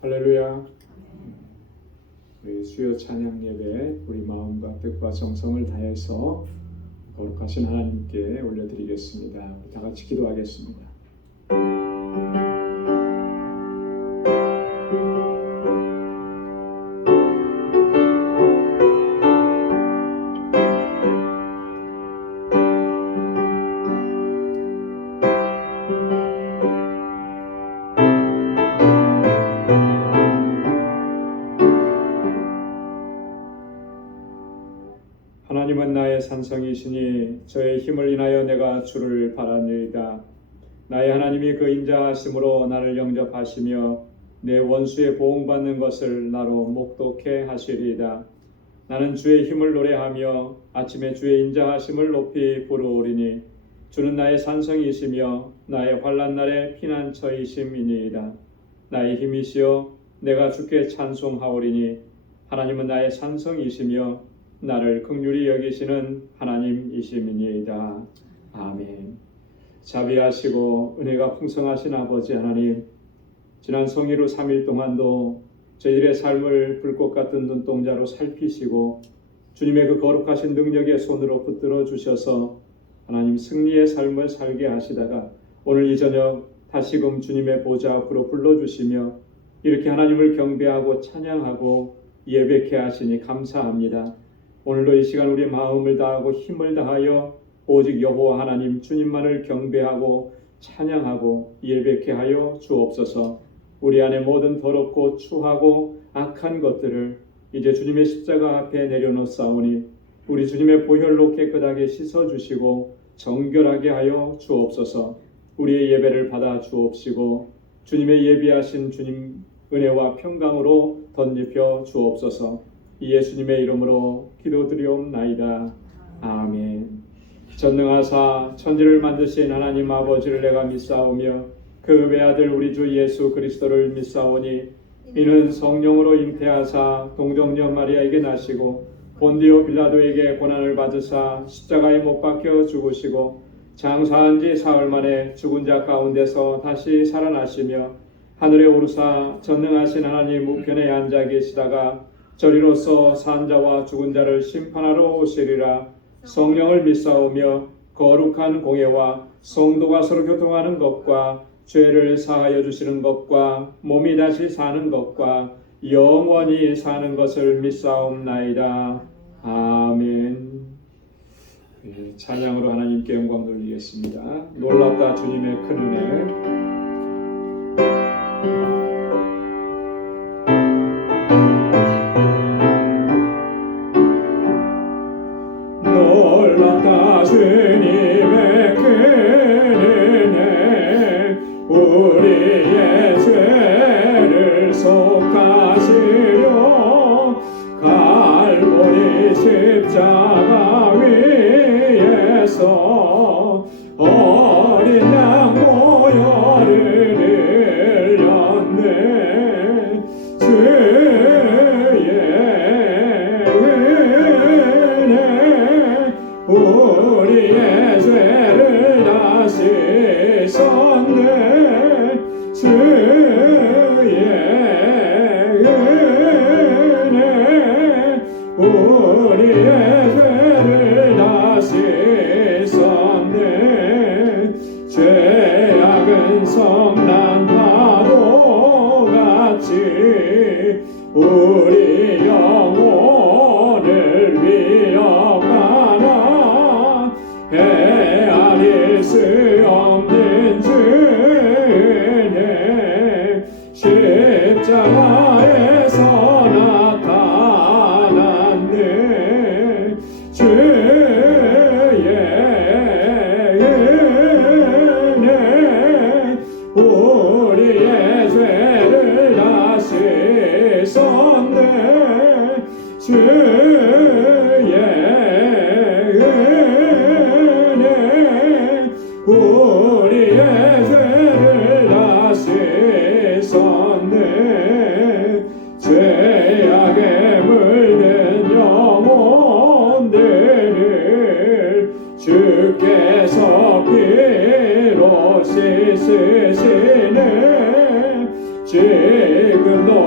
할렐루야. 우리 수요 찬양 예배 우리 마음과 뜻과 정성을 다해서 거룩하신 하나님께 올려드리겠습니다. 우리 다 같이 기도하겠습니다. 하나님은 나의 산성이시니 저의 힘을 인하여 내가 주를 바라니이다. 나의 하나님이 그 인자하심으로 나를 영접하시며 내 원수의 보응받는 것을 나로 목독해 하시리이다. 나는 주의 힘을 노래하며 아침에 주의 인자하심을 높이 부르오리니 주는 나의 산성이시며 나의 환난 날의 피난처이심이니이다. 나의 힘이시여 내가 주께 찬송하오리니 하나님은 나의 산성이시며 나를 긍휼히 여기시는 하나님이심이니이다. 아멘. 자비하시고 은혜가 풍성하신 아버지 하나님, 지난 성일후 3일 동안도 저희들의 삶을 불꽃 같은 눈동자로 살피시고 주님의 그 거룩하신 능력의 손으로 붙들어 주셔서 하나님 승리의 삶을 살게 하시다가 오늘 이 저녁 다시금 주님의 보좌 앞으로 불러주시며 이렇게 하나님을 경배하고 찬양하고 예배케 하시니 감사합니다. 오늘도 이 시간 우리 마음을 다하고 힘을 다하여 오직 여호와 하나님 주님만을 경배하고 찬양하고 예배케 하여 주옵소서. 우리 안에 모든 더럽고 추하고 악한 것들을 이제 주님의 십자가 앞에 내려놓사오니 우리 주님의 보혈로 깨끗하게 씻어주시고 정결하게 하여 주옵소서. 우리의 예배를 받아 주옵시고 주님의 예비하신 주님 은혜와 평강으로 덧입혀 주옵소서. 예수님의 이름으로 기도드리옵나이다. 아멘. 전능하사 천지를 만드신 하나님 아버지를 내가 믿사오며 그 외아들 우리 주 예수 그리스도를 믿사오니 이는 성령으로 잉태하사 동정녀 마리아에게 나시고 본디오 빌라도에게 고난을 받으사 십자가에 못 박혀 죽으시고 장사한 지 사흘 만에 죽은 자 가운데서 다시 살아나시며 하늘에 오르사 전능하신 하나님 우편에 앉아 계시다가 저리로서 산 자와 죽은 자를 심판하러 오시리라. 성령을 믿사오며 거룩한 공예와 성도가 서로 교통하는 것과 죄를 사하여 주시는 것과 몸이 다시 사는 것과 영원히 사는 것을 믿사옵나이다. 아멘. 찬양으로 하나님께 영광 돌리겠습니다. 놀랍다 주님의 큰 은혜. 놀랍다 주님의 큰 은혜 우리의 죄를 속하시려 갈보리 십자가 위에서 어린 양 모혈을 흘렸네. 우리의 죄를 다 씻었네. 주의 은혜 우리의 죄를 다 씻었네. 죄악은 성난 파도 같이 우리 영혼을 위협하나 헤아릴 수 없는 주의 십자가에서 나타났네. 주의 은혜 우리의 죄를 다 씻었네. 주의 은혜 우리의 죄를 다 씻었네. 죄악에 물든 영혼들을 주께서 피로 씻으시네. 지금도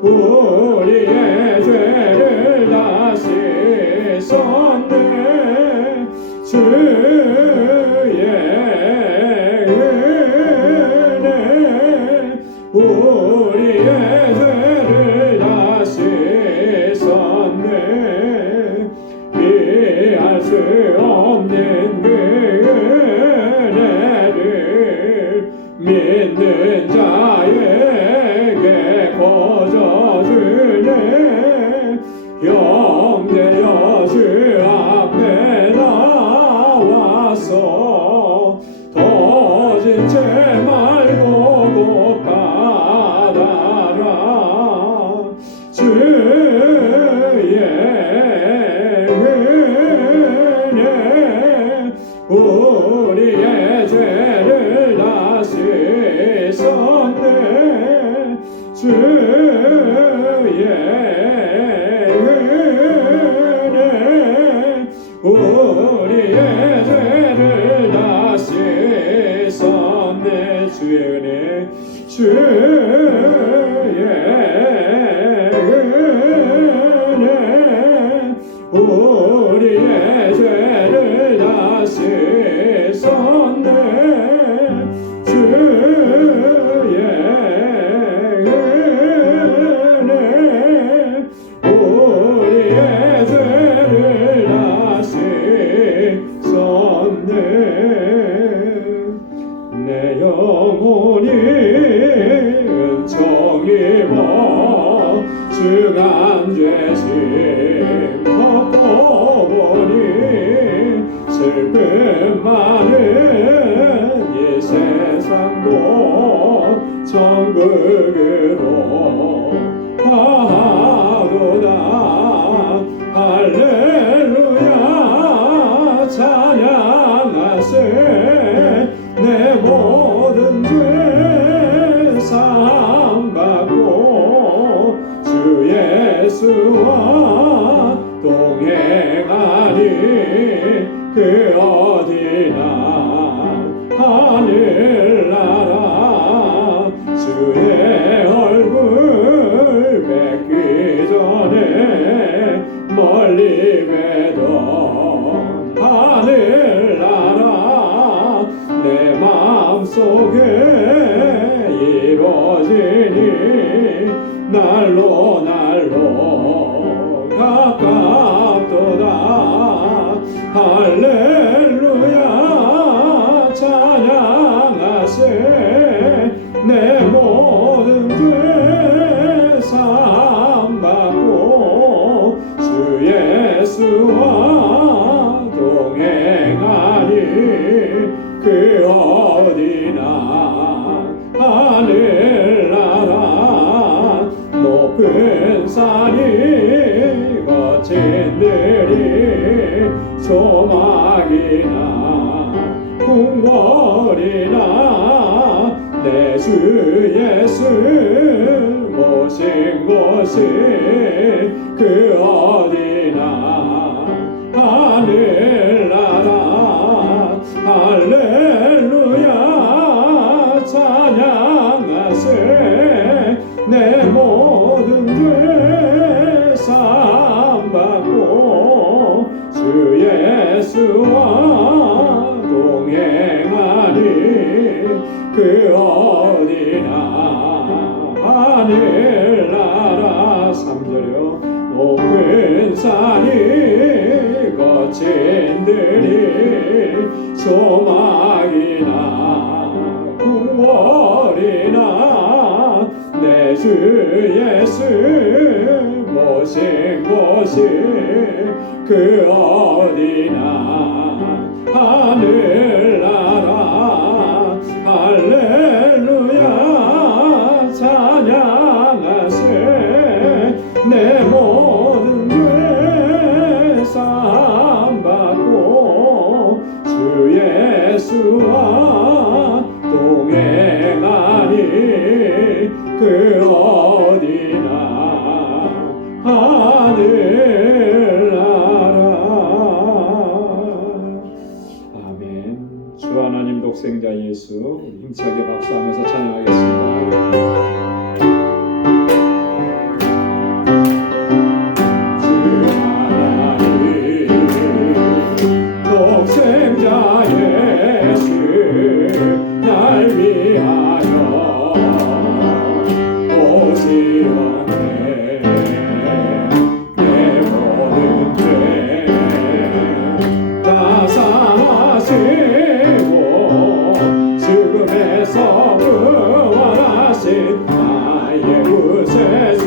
우리의 죄를 다 씻었네. 주의 은혜 우리의 죄를 다 씻었네. 이해할 수 없는 그 은혜를 믿는 자에게 거저주네. 형제여 주 앞에 나와서 터진 채 말고 곧 받아라. 주의 은혜 우리의 죄를 다 씻었네. 주의 은혜 우리의 죄를 다 씻었네. 주의 은혜 주의 은혜 우리의 죄를 다 씻었네. 주의 은혜 우리의 죄를 다 씻었네. 내 영혼이 은총 입어 중한 죄심 벗고 보니 슬픔 많은 이 세상도 천국으로 가도다. 할렐루야 찬양하세. 내 모든 죄 사함받고 주 예수와 동행하니 그 어디나 하늘나라. 주의 얼굴 뵙기 전에 멀리 뵈던 하늘나라. 내 마음속에 이루어지니 날로 날로 가깝도다. 할렐루야 찬양하세. 내 모든 죄 사함받고 주 예수와 동행하니 그 어디나 하늘나라. 높은 산이 거친 들이 조막이나 궁궐이나 내 주 예수 모신 곳이 그 어디나 하늘나라. 할렐루야 찬양하세. 내 모든 죄 사함받고 주 예수와 동행하니 그 어디나 하늘나라. 3절이요. 높은 산이 거친 들이 조막이나 궁궐이나 내 주 예수 모신 곳이 그 어디나 하늘나라. 할렐루야 찬양하세. 내 모든 죄 사함받고 주 예수와 동행하니 그 어디나 하늘나라. 아멘. 주 하나님 독생자 예수 힘차게 박수하면서 찬양하겠습니다.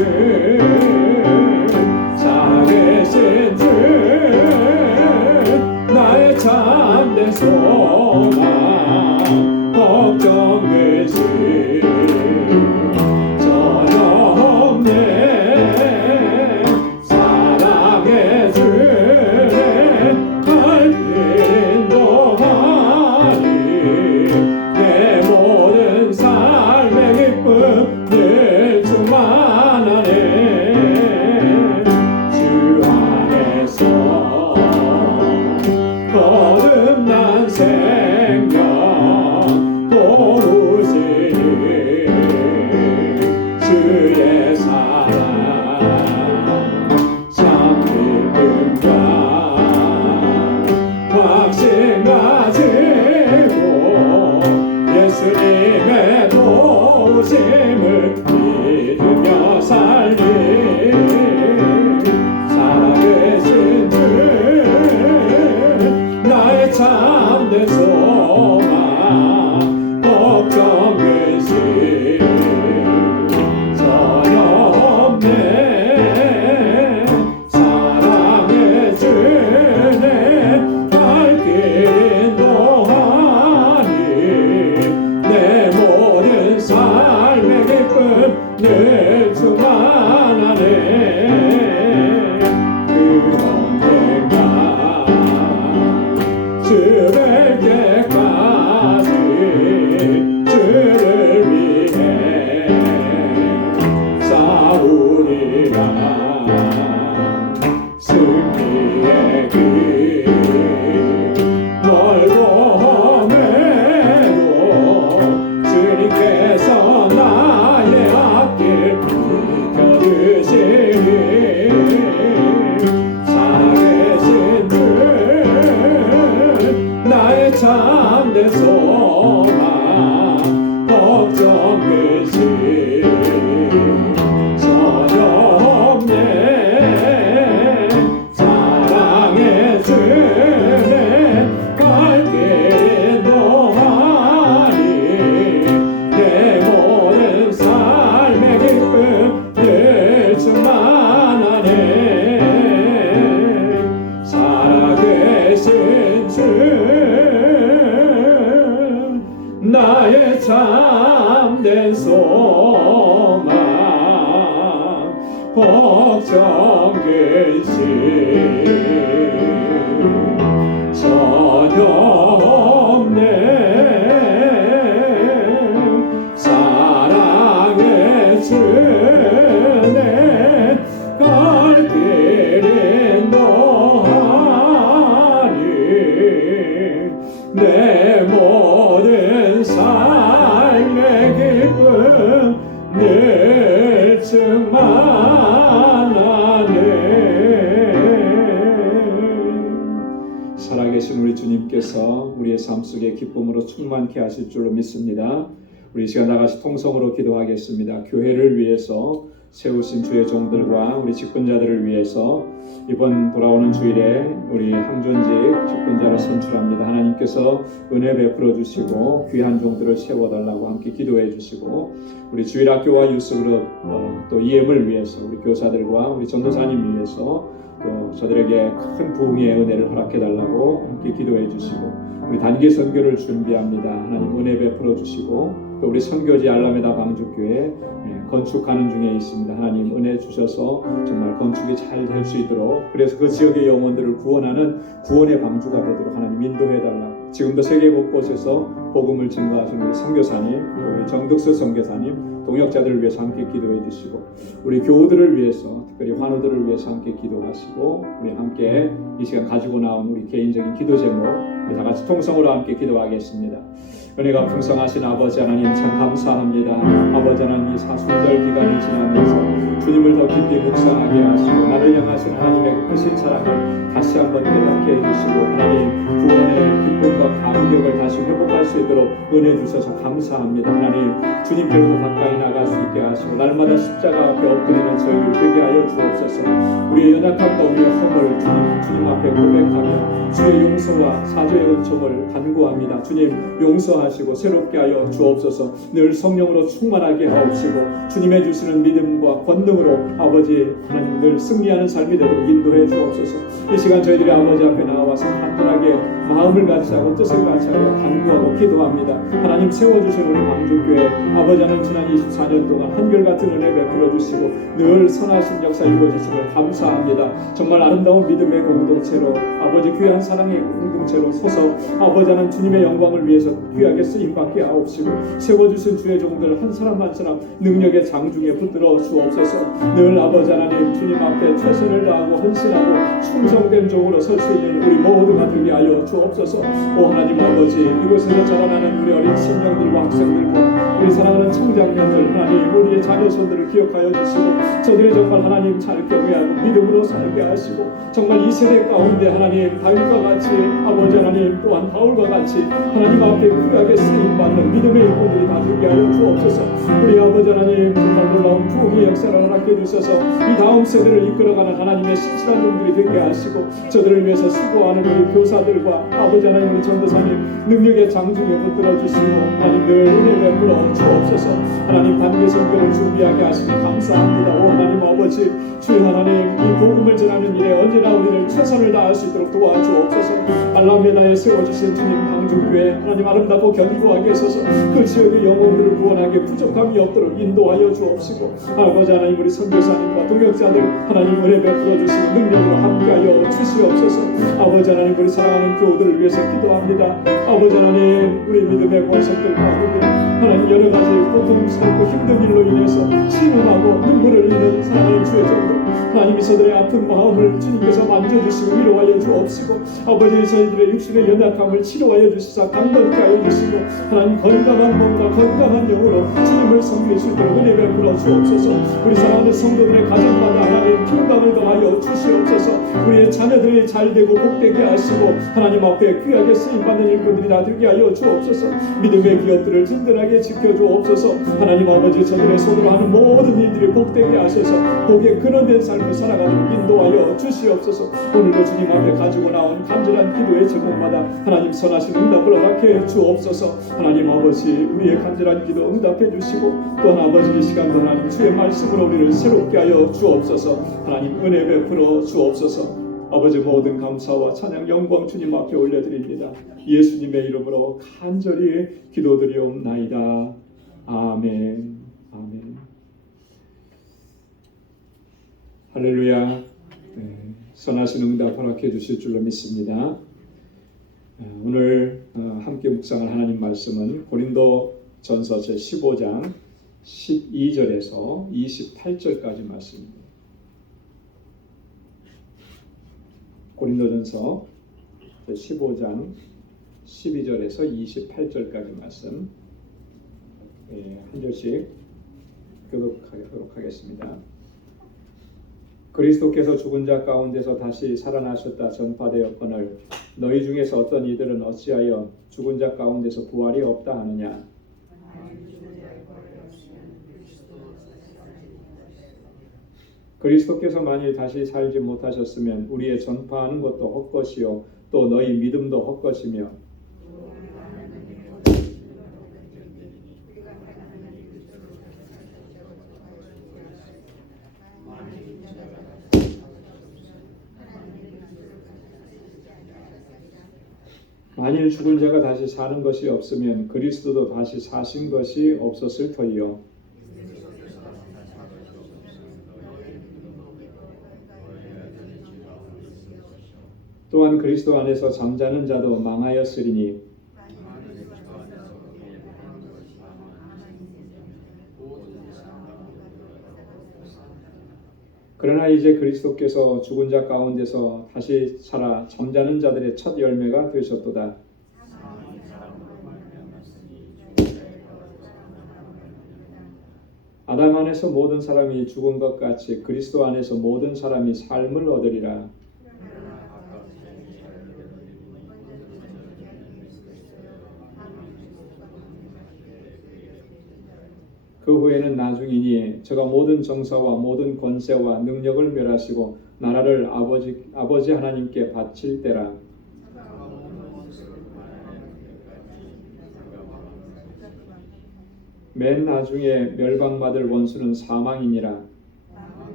살아계신 주 나의 참된 소망 걱정 근심 전혀 없네 사랑의 주내 날 인도하니 내 모든 삶의 기쁨 늘 충만하네 주 안에서 거듭난 생명 도우시니 주의 사랑 참 기쁨과 확신 가지고 예수님의 도우심을 믿으며 살리 살아계신 주 나의 참된 소망 걱정 근심 전혀 없네 사랑의 주내 발길 인도하니 내 모든 삶의 기쁨 늘 충만하네 언젠가 주 뵐 때까지 주를 위해 싸우리라 승리의 길 멀고 험해도 주님께서 나의 앞길 비켜주시니 살아계신 주 나의 참된 소망 걱정 근심 전혀 없네 사랑의 주내 발길 인도하니 내 모든 삶의 기쁨 늘 충만하네 살아계신 주 나의 참된 소망 걱정 근심 전혀 없네 사랑의 주내 갈 길 인도하니 내 모든 삶의 기쁨 늘 충만하네 살아계신 우리 주님께서 우리의 삶 속에 기쁨으로 충만케 하실 줄로 믿습니다. 우리 시간 다같이 통성으로 기도하겠습니다. 교회를 위해서 세우신 주의 종들과 우리 직분자들을 위해서 이번 돌아오는 주일에 우리 항존직 직분자를 선출합니다. 하나님께서 은혜 베풀어 주시고 귀한 종들을 세워달라고 함께 기도해 주시고 우리 주일학교와 유스그룹 또 EM을 위해서 우리 교사들과 우리 전도사님 위해서 또 저들에게 큰 부흥의 은혜를 허락해 달라고 함께 기도해 주시고 우리 단기 선교를 준비합니다. 하나님 은혜 베풀어 주시고 또 우리 선교지 알라메다 방주교회 건축하는 중에 있습니다. 하나님 은혜 주셔서 정말 건축이 잘 될 수 있도록 그래서 그 지역의 영혼들을 구원하는 구원의 방주가 되도록 하나님 인도해 달라고 지금도 세계 곳곳에서 복음을 증거하시는 우리 선교사님 우리 정득수 선교사님 동역자들을 위해서 함께 기도해 주시고 우리 교우들을 위해서 특별히 환우들을 위해서 함께 기도하시고 우리 함께 이 시간 가지고 나온 우리 개인적인 기도 제목 우리 다 같이 통성으로 함께 기도하겠습니다. 은혜가 풍성하신 아버지 하나님 참 감사합니다. 아버지 하나님 이 사순절 기간이 지나면서 주님을 더 깊이 묵상하게 하시고 나를 향하신 하나님의 그 크신 사랑을 다시 한번 깨닫게 해주시고 하나님 구원의 기쁨과 감격을 다시 회복할 수 있도록 은혜 주셔서 감사합니다. 하나님 주님께로도 가까이 나갈 수 있게 하시고 날마다 십자가 앞에 엎드리는 저희를 되게 하여 주옵소서. 우리의 연약함과 우리의 허물 주님 앞에 고백하며 주의 용서와 사죄의 은총을 간구합니다. 주님 용서하시고 새롭게 하여 주옵소서. 늘 성령으로 충만하게 하옵시고 주님의 주시는 믿음과 권능 권능으로 아버지 하나님 늘 승리하는 삶이 되도록 인도해 주옵소서. 이 시간 저희들이 아버지 앞에 나와서 간절하게 마음을 같이하고 뜻을 같이하여 간구하고 기도합니다. 하나님 세워주신 우리 방주교회 아버지 하나님 지난 24년 동안 한결같은 은혜 베풀어 주시고 늘 선하신 역사 이루어주심을 감사합니다. 정말 아름다운 믿음의 공동체로 아버지 귀한 사랑의 공동체로 서서 아버지 하나님 주님의 영광을 위해서 귀하게 쓰임받게 하옵시고 세워주신 주의 종들 한 사람 한 사람 능력의 장중에 붙들어 주옵소서. 늘 아버지 하나님 주님 앞에 최선을 다하고 헌신하고 충성된 종으로 설 수 있는 우리 모두가 되게 하여 주옵소서. 오 하나님 아버지 이곳에서 자라나는 우리 어린 신령들과 학생들과 우리 사랑하는 청장년들 하나님 우리의 자녀손들을 기억하여 주시고 저들이 정말 하나님 잘 경외하고 믿음으로 살게 하시고 정말 이 세대 가운데 하나님 다윗과 같이 아버지 하나님 또한 바울과 같이 하나님 앞에 귀하게 쓰임받는 믿음의 일꾼들이 다 되게 하여 주옵소서. 우리 아버지 하나님 정말 놀라운 부흥의 역사를 허락해 주셔서 이 다음 세대를 이끌어가는 하나님의 신실한 종들이 되게 하시고 저들을 위해서 수고하는 우리 교사들과 아버지 하나님 우리 전도사님 능력의 장중에 붙들어 주시고 하나님 늘 은혜 베풀어 주옵소서. 하나님 단기 선교를 준비하게 하시니 감사합니다. 오 하나님 아버지 주의 하나님 이 복음을 전하는 일에 언제나 우리를 최선을 다할 수 있도록 도와주옵소서. 알라메다에 세워주신 주님 방주교회 하나님 아름답고 견고하게 서서 그 지역의 영혼들을 구원하게 부족함이 없도록 인도하여 주옵시고 아버지 하나님 우리 선교사님과 동역자들 하나님 은혜 베풀어 주시고 능력으로 함께하여 주시옵소서. 아버지 하나님 우리 사랑하는 교우들을 위해서 기도합니다. 아버지 하나님 우리 믿음의 권속들 가운데 하나님 여러 가지 고통스럽고 힘든 일로 인해서 신음하고 눈물을 흘리는 사랑하는 주의 종들 하나님 이서들의 아픈 마음을 주님께서 만져주시고 위로하여 주옵시고 아버지 저희들의 육신의 연약함을 치료하여 주시사 강건케 하여 주시고 하나님 건강한 몸과 건강한 영으로 주님을 섬길 수 있도록 은혜 베풀어 주옵소서. 우리 사랑하는 성도들의 가정마다 하나님 평강을 더하여 주시옵소서. 우리의 자녀들이 잘되고 복되게 하시고 하나님 앞에 귀하게 쓰임받는 일꾼들이 다 되게 하여 주옵소서. 믿음의 기업들을 든든하게 지켜주옵소서. 하나님 아버지 저들의 손으로 하는 모든 일들이 복되게 하셔서 복의 근원된 삶을 살아가도록 인도하여 주시옵소서. 오늘도 주님 앞에 가지고 나온 간절한 기도의 제목마다 하나님 선하신 응답을 허락해 주옵소서. 하나님 아버지 우리의 간절한 기도 응답해 주시고 또한 아버지 이 시간도 하나님 주의 말씀으로 우리를 새롭게 하여 주옵소서. 하나님 은혜 베풀어 주옵소서. 아버지 모든 감사와 찬양 영광 주님 앞에 올려드립니다. 예수님의 이름으로 간절히 기도드리옵나이다. 아멘. 아멘. 할렐루야. 선하신 응답 허락해 주실 줄로 믿습니다. 오늘 함께 묵상할 하나님 말씀은 고린도 전서 제15장 12절에서 28절까지 말씀입니다. 고린도전서 15장 12절에서 28절까지 말씀 한 절씩 교독하도록 하겠습니다. 그리스도께서 죽은 자 가운데서 다시 살아나셨다 전파되었거늘 너희 중에서 어떤 이들은 어찌하여 죽은 자 가운데서 부활이 없다 하느냐. 그리스도께서 만일 다시 살지 못하셨으면 우리의 전파하는 것도 헛것이요 또 너희 믿음도 헛것이며 만일 죽은 자가 다시 사는 것이 없으면 그리스도도 다시 사신 것이 없었을 터이요. 또한 그리스도 안에서 잠자는 자도 망하였으리니 그러나 이제 그리스도께서 죽은 자 가운데서 다시 살아 잠자는 자들의 첫 열매가 되셨도다. 아담 안에서 모든 사람이 죽은 것 같이 그리스도 안에서 모든 사람이 삶을 얻으리라. 그 후에는 나중이니 저가 모든 정사와 모든 권세와 능력을 멸하시고 나라를 아버지 하나님께 바칠 때라. 맨 나중에 멸망받을 원수는 사망이니라.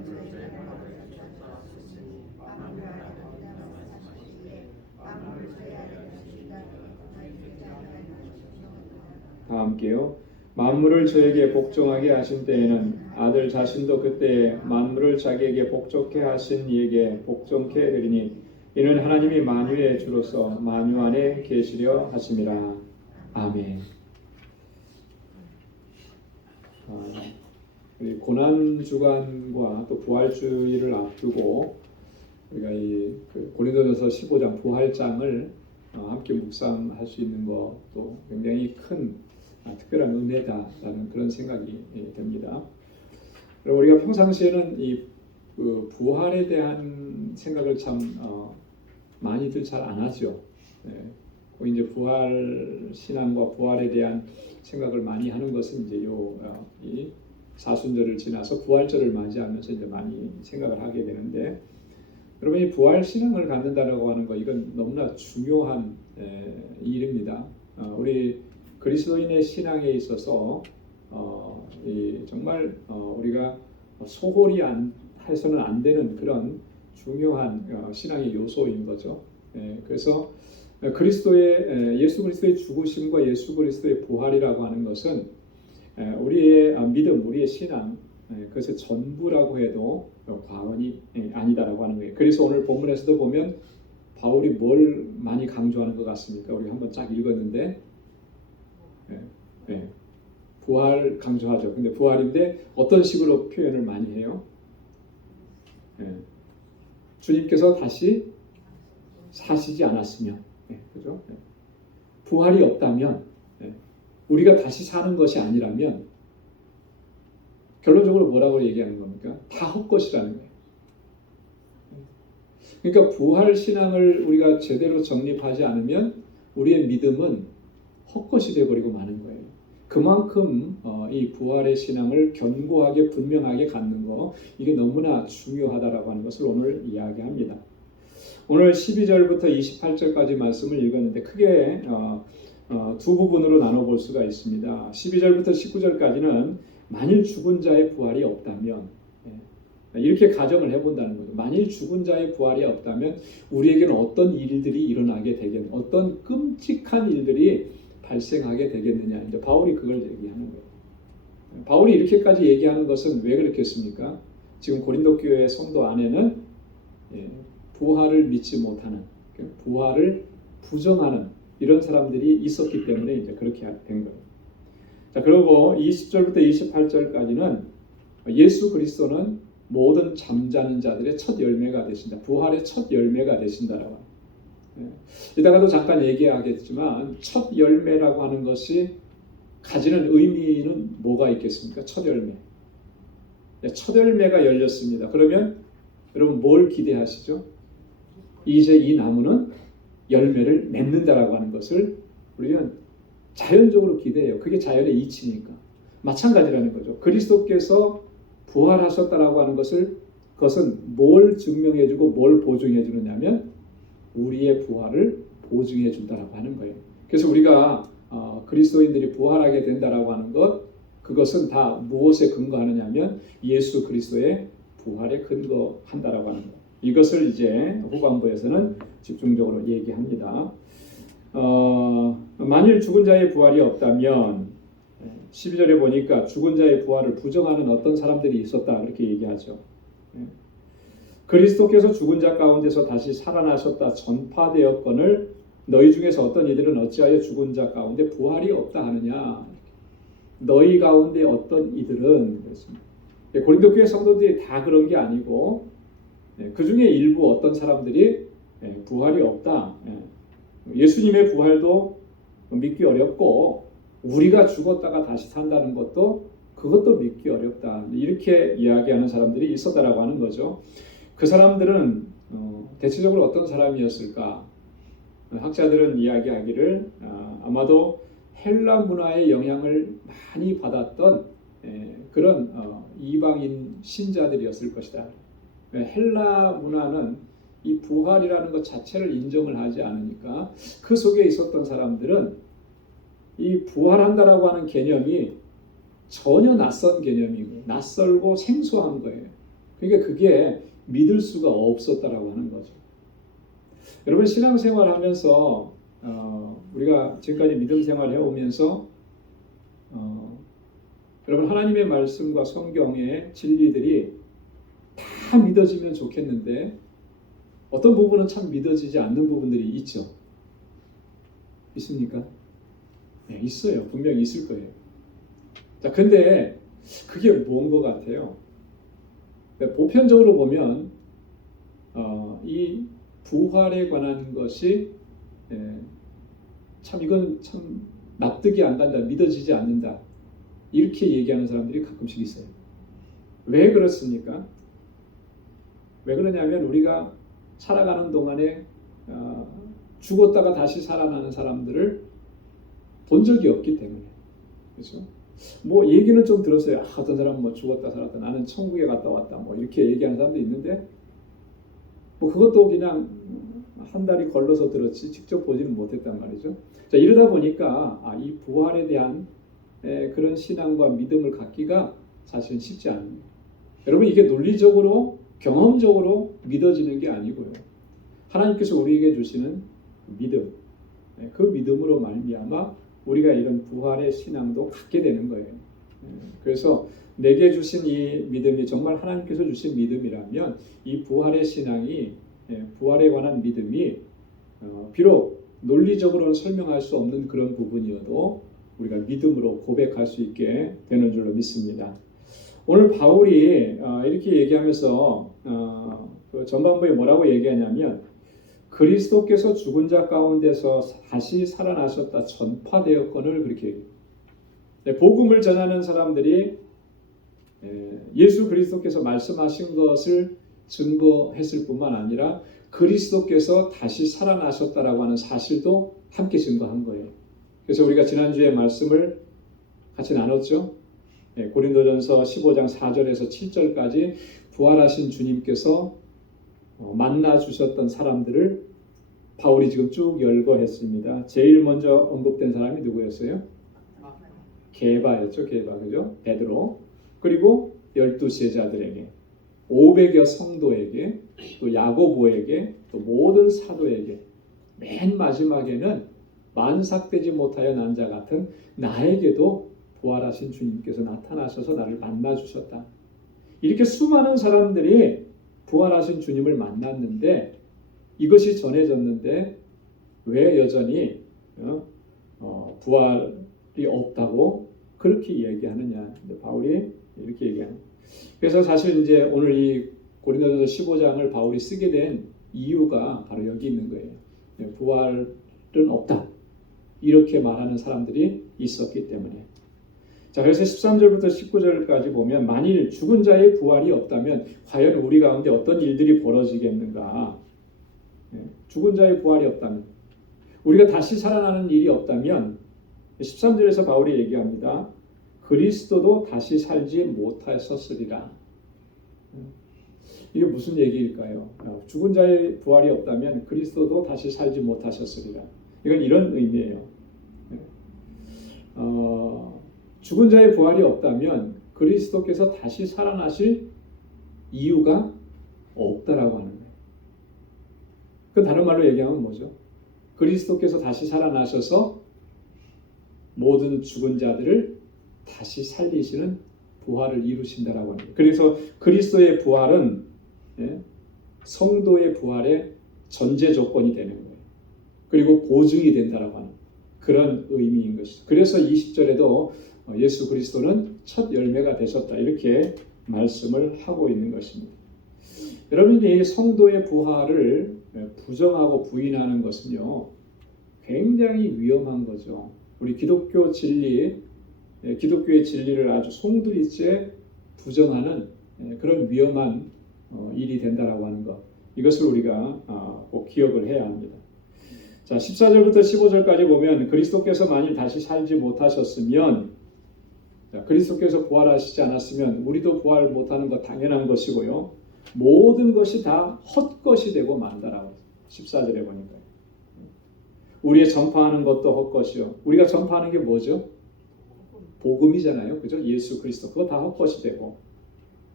다 함께요. 만물을 저에게 복종하게 하신 때에는 아들 자신도 그때 만물을 자기에게 복종케 하신 이에게 복종케 되리니 이는 하나님이 만유의 주로서 만유 안에 계시려 하심이라. 아멘. 고난 주간과 또 부활주의를 앞두고 우리가 고린도전서 15장 부활장을 함께 묵상할 수 있는 것도 굉장히 큰 특별한 은혜다라는 그런 생각이 듭니다. 우리가 평상시에는 이 부활에 대한 생각을 참 많이들 잘 안 하죠. 이제 부활 신앙과 부활에 대한 생각을 많이 하는 것은 이제 이 사순절을 지나서 부활절을 맞이하면서 이제 많이 생각을 하게 되는데, 여러분이 부활 신앙을 갖는다라고 하는 거 이건 너무나 중요한 일입니다. 우리 그리스도인의 신앙에 있어서 정말 우리가 소홀히 해서는 안 되는 그런 중요한 신앙의 요소인 거죠. 그래서 예수 그리스도의 죽으심과 예수 그리스도의 부활이라고 하는 것은 우리의 믿음, 우리의 신앙, 그것의 전부라고 해도 과언이 아니다라고 하는 거예요. 그래서 오늘 본문에서도 보면 바울이 뭘 많이 강조하는 것 같습니까? 우리 한번 쫙 읽었는데 부활 강조하죠. 근데 부활인데 어떤 식으로 표현을 많이 해요? 주님께서 다시 사시지 않았으면, 그죠? 부활이 없다면, 우리가 다시 사는 것이 아니라면 결론적으로 뭐라고 얘기하는 겁니까? 다 헛것이라는 거예요. 그러니까 부활 신앙을 우리가 제대로 정립하지 않으면 우리의 믿음은 헛것이 되어버리고 마는 거예요. 그만큼 이 부활의 신앙을 견고하게 분명하게 갖는 거, 이게 너무나 중요하다라고 하는 것을 오늘 이야기합니다. 오늘 12절부터 28절까지 말씀을 읽었는데 크게 두 부분으로 나눠볼 수가 있습니다. 12절부터 19절까지는 만일 죽은 자의 부활이 없다면, 이렇게 가정을 해본다는 거죠. 만일 죽은 자의 부활이 없다면 우리에게는 어떤 일들이 일어나게 되겠느냐, 어떤 끔찍한 일들이 발생하게 되겠느냐. 이제 바울이 그걸 얘기하는 거예요. 바울이 이렇게까지 얘기하는 것은 왜 그렇겠습니까? 지금 고린도 교회 성도 안에는 부활을 믿지 못하는, 부활을 부정하는 이런 사람들이 있었기 때문에 이제 그렇게 된 거예요. 자, 그리고 20절부터 28절까지는 예수 그리스도는 모든 잠자는 자들의 첫 열매가 되신다. 부활의 첫 열매가 되신다라고. 이따가도 잠깐 얘기하겠지만 첫 열매라고 하는 것이 가지는 의미는 뭐가 있겠습니까? 첫 열매. 첫 열매가 열렸습니다. 그러면 여러분 뭘 기대하시죠? 이제 이 나무는 열매를 맺는다라고 하는 것을 우리는 자연적으로 기대해요. 그게 자연의 이치니까. 마찬가지라는 거죠. 그리스도께서 부활하셨다라고 하는 그것은 뭘 증명해주고 뭘 보증해주느냐면 우리의 부활을 보증해준다라고 하는 거예요. 그래서 우리가 그리스도인들이 부활하게 된다라고 하는 그것은 다 무엇에 근거하느냐면 예수 그리스도의 부활에 근거한다라고 하는 거예요. 이것을 이제 후반부에서는 집중적으로 얘기합니다. 만일 죽은 자의 부활이 없다면 12절에 보니까 죽은 자의 부활을 부정하는 어떤 사람들이 있었다 이렇게 얘기하죠. 그리스도께서 죽은 자 가운데서 다시 살아나셨다 전파되었거늘 너희 중에서 어떤 이들은 어찌하여 죽은 자 가운데 부활이 없다 하느냐. 너희 가운데 어떤 이들은 그렇습니다. 고린도 교회 성도들이 다 그런 게 아니고 그 중에 일부 어떤 사람들이 부활이 없다. 예수님의 부활도 믿기 어렵고 우리가 죽었다가 다시 산다는 그것도 믿기 어렵다. 이렇게 이야기하는 사람들이 있었다라고 하는 거죠. 그 사람들은 대체적으로 어떤 사람이었을까? 학자들은 이야기하기를 아마도 헬라 문화의 영향을 많이 받았던 그런 이방인 신자들이었을 것이다. 헬라 문화는 이 부활이라는 것 자체를 인정을 하지 않으니까 그 속에 있었던 사람들은 이 부활한다라고 하는 개념이 전혀 낯선 개념이고 낯설고 생소한 거예요. 그러니까 그게 믿을 수가 없었다라고 하는 거죠. 여러분 신앙생활 하면서 우리가 지금까지 믿음 생활 해오면서 여러분 하나님의 말씀과 성경의 진리들이 다 믿어지면 좋겠는데 어떤 부분은 참 믿어지지 않는 부분들이 있죠. 있습니까? 네, 있어요. 분명히 있을 거예요. 자, 근데 그게 뭔 것 같아요? 보편적으로 보면 이 부활에 관한 것이 참 이건 참 납득이 안 간다, 믿어지지 않는다 이렇게 얘기하는 사람들이 가끔씩 있어요. 왜 그렇습니까? 왜 그러냐면 우리가 살아가는 동안에 죽었다가 다시 살아나는 사람들을 본 적이 없기 때문에. 그렇죠? 뭐 얘기는 좀 들었어요. 어떤 사람은 뭐 죽었다 살았다 나는 천국에 갔다 왔다 뭐 이렇게 얘기하는 사람도 있는데 뭐 그것도 그냥 한 달이 걸러서 들었지 직접 보지는 못했단 말이죠. 자, 이러다 보니까 이 부활에 대한 그런 신앙과 믿음을 갖기가 사실은 쉽지 않습니다. 여러분 이게 논리적으로 경험적으로 믿어지는 게 아니고요. 하나님께서 우리에게 주시는 믿음, 그 믿음으로 말미암아 우리가 이런 부활의 신앙도 갖게 되는 거예요. 그래서 내게 주신 이 믿음이 정말 하나님께서 주신 믿음이라면 이 부활의 신앙이 부활에 관한 믿음이 비록 논리적으로는 설명할 수 없는 그런 부분이어도 우리가 믿음으로 고백할 수 있게 되는 줄로 믿습니다. 오늘 바울이 이렇게 얘기하면서 그 전반부에 뭐라고 얘기하냐면 그리스도께서 죽은 자 가운데서 다시 살아나셨다 전파되었거늘 그렇게 얘기해요. 복음을 전하는 사람들이 예수 그리스도께서 말씀하신 것을 증거했을 뿐만 아니라 그리스도께서 다시 살아나셨다라고 하는 사실도 함께 증거한 거예요. 그래서 우리가 지난주에 말씀을 같이 나눴죠. 고린도전서 15장 4절에서 7절까지 부활하신 주님께서 만나 주셨던 사람들을 바울이 지금 쭉 열거했습니다. 제일 먼저 언급된 사람이 누구였어요? 게바였죠. 게바, 그죠? 베드로. 그리고 12제자들에게, 500여 성도에게, 또 야고보에게, 또 모든 사도에게, 맨 마지막에는 만삭되지 못하여 난 자 같은 나에게도 부활하신 주님께서 나타나셔서 나를 만나 주셨다. 이렇게 수많은 사람들이 부활하신 주님을 만났는데 이것이 전해졌는데 왜 여전히 부활이 없다고 그렇게 얘기하느냐. 바울이 이렇게 얘기하는. 그래서 사실 이제 오늘 이 고린도전서 15장을 바울이 쓰게 된 이유가 바로 여기 있는 거예요. 부활은 없다. 이렇게 말하는 사람들이 있었기 때문에. 자, 그래서 13절부터 19절까지 보면 만일 죽은 자의 부활이 없다면 과연 우리 가운데 어떤 일들이 벌어지겠는가? 죽은 자의 부활이 없다면 우리가 다시 살아나는 일이 없다면 13절에서 바울이 얘기합니다. 그리스도도 다시 살지 못하셨으리라. 이게 무슨 얘기일까요? 죽은 자의 부활이 없다면 그리스도도 다시 살지 못하셨으리라. 이건 이런 의미예요. 죽은 자의 부활이 없다면 그리스도께서 다시 살아나실 이유가 없다라고 하는 거예요. 그 다른 말로 얘기하면 뭐죠? 그리스도께서 다시 살아나셔서 모든 죽은 자들을 다시 살리시는 부활을 이루신다라고 하는 거예요. 그래서 그리스도의 부활은 성도의 부활의 전제 조건이 되는 거예요. 그리고 보증이 된다라고 하는 그런 의미인 것이죠. 그래서 20절에도 예수 그리스도는 첫 열매가 되셨다 이렇게 말씀을 하고 있는 것입니다. 여러분이 성도의 부활을 부정하고 부인하는 것은요 굉장히 위험한 거죠. 우리 기독교 진리, 기독교의 진리를 아주 송두리째 부정하는 그런 위험한 일이 된다라고 하는 것, 이것을 우리가 꼭 기억을 해야 합니다. 자, 14절부터 15절까지 보면 그리스도께서 만일 다시 살지 못하셨으면, 그리스도께서 부활하시지 않았으면 우리도 부활 못하는 것 당연한 것이고요. 모든 것이 다 헛것이 되고 만다라고 14절에 보니까. 우리의 전파하는 것도 헛것이요. 우리가 전파하는 게 뭐죠? 복음이잖아요. 그죠? 예수 그리스도. 그거 다 헛것이 되고.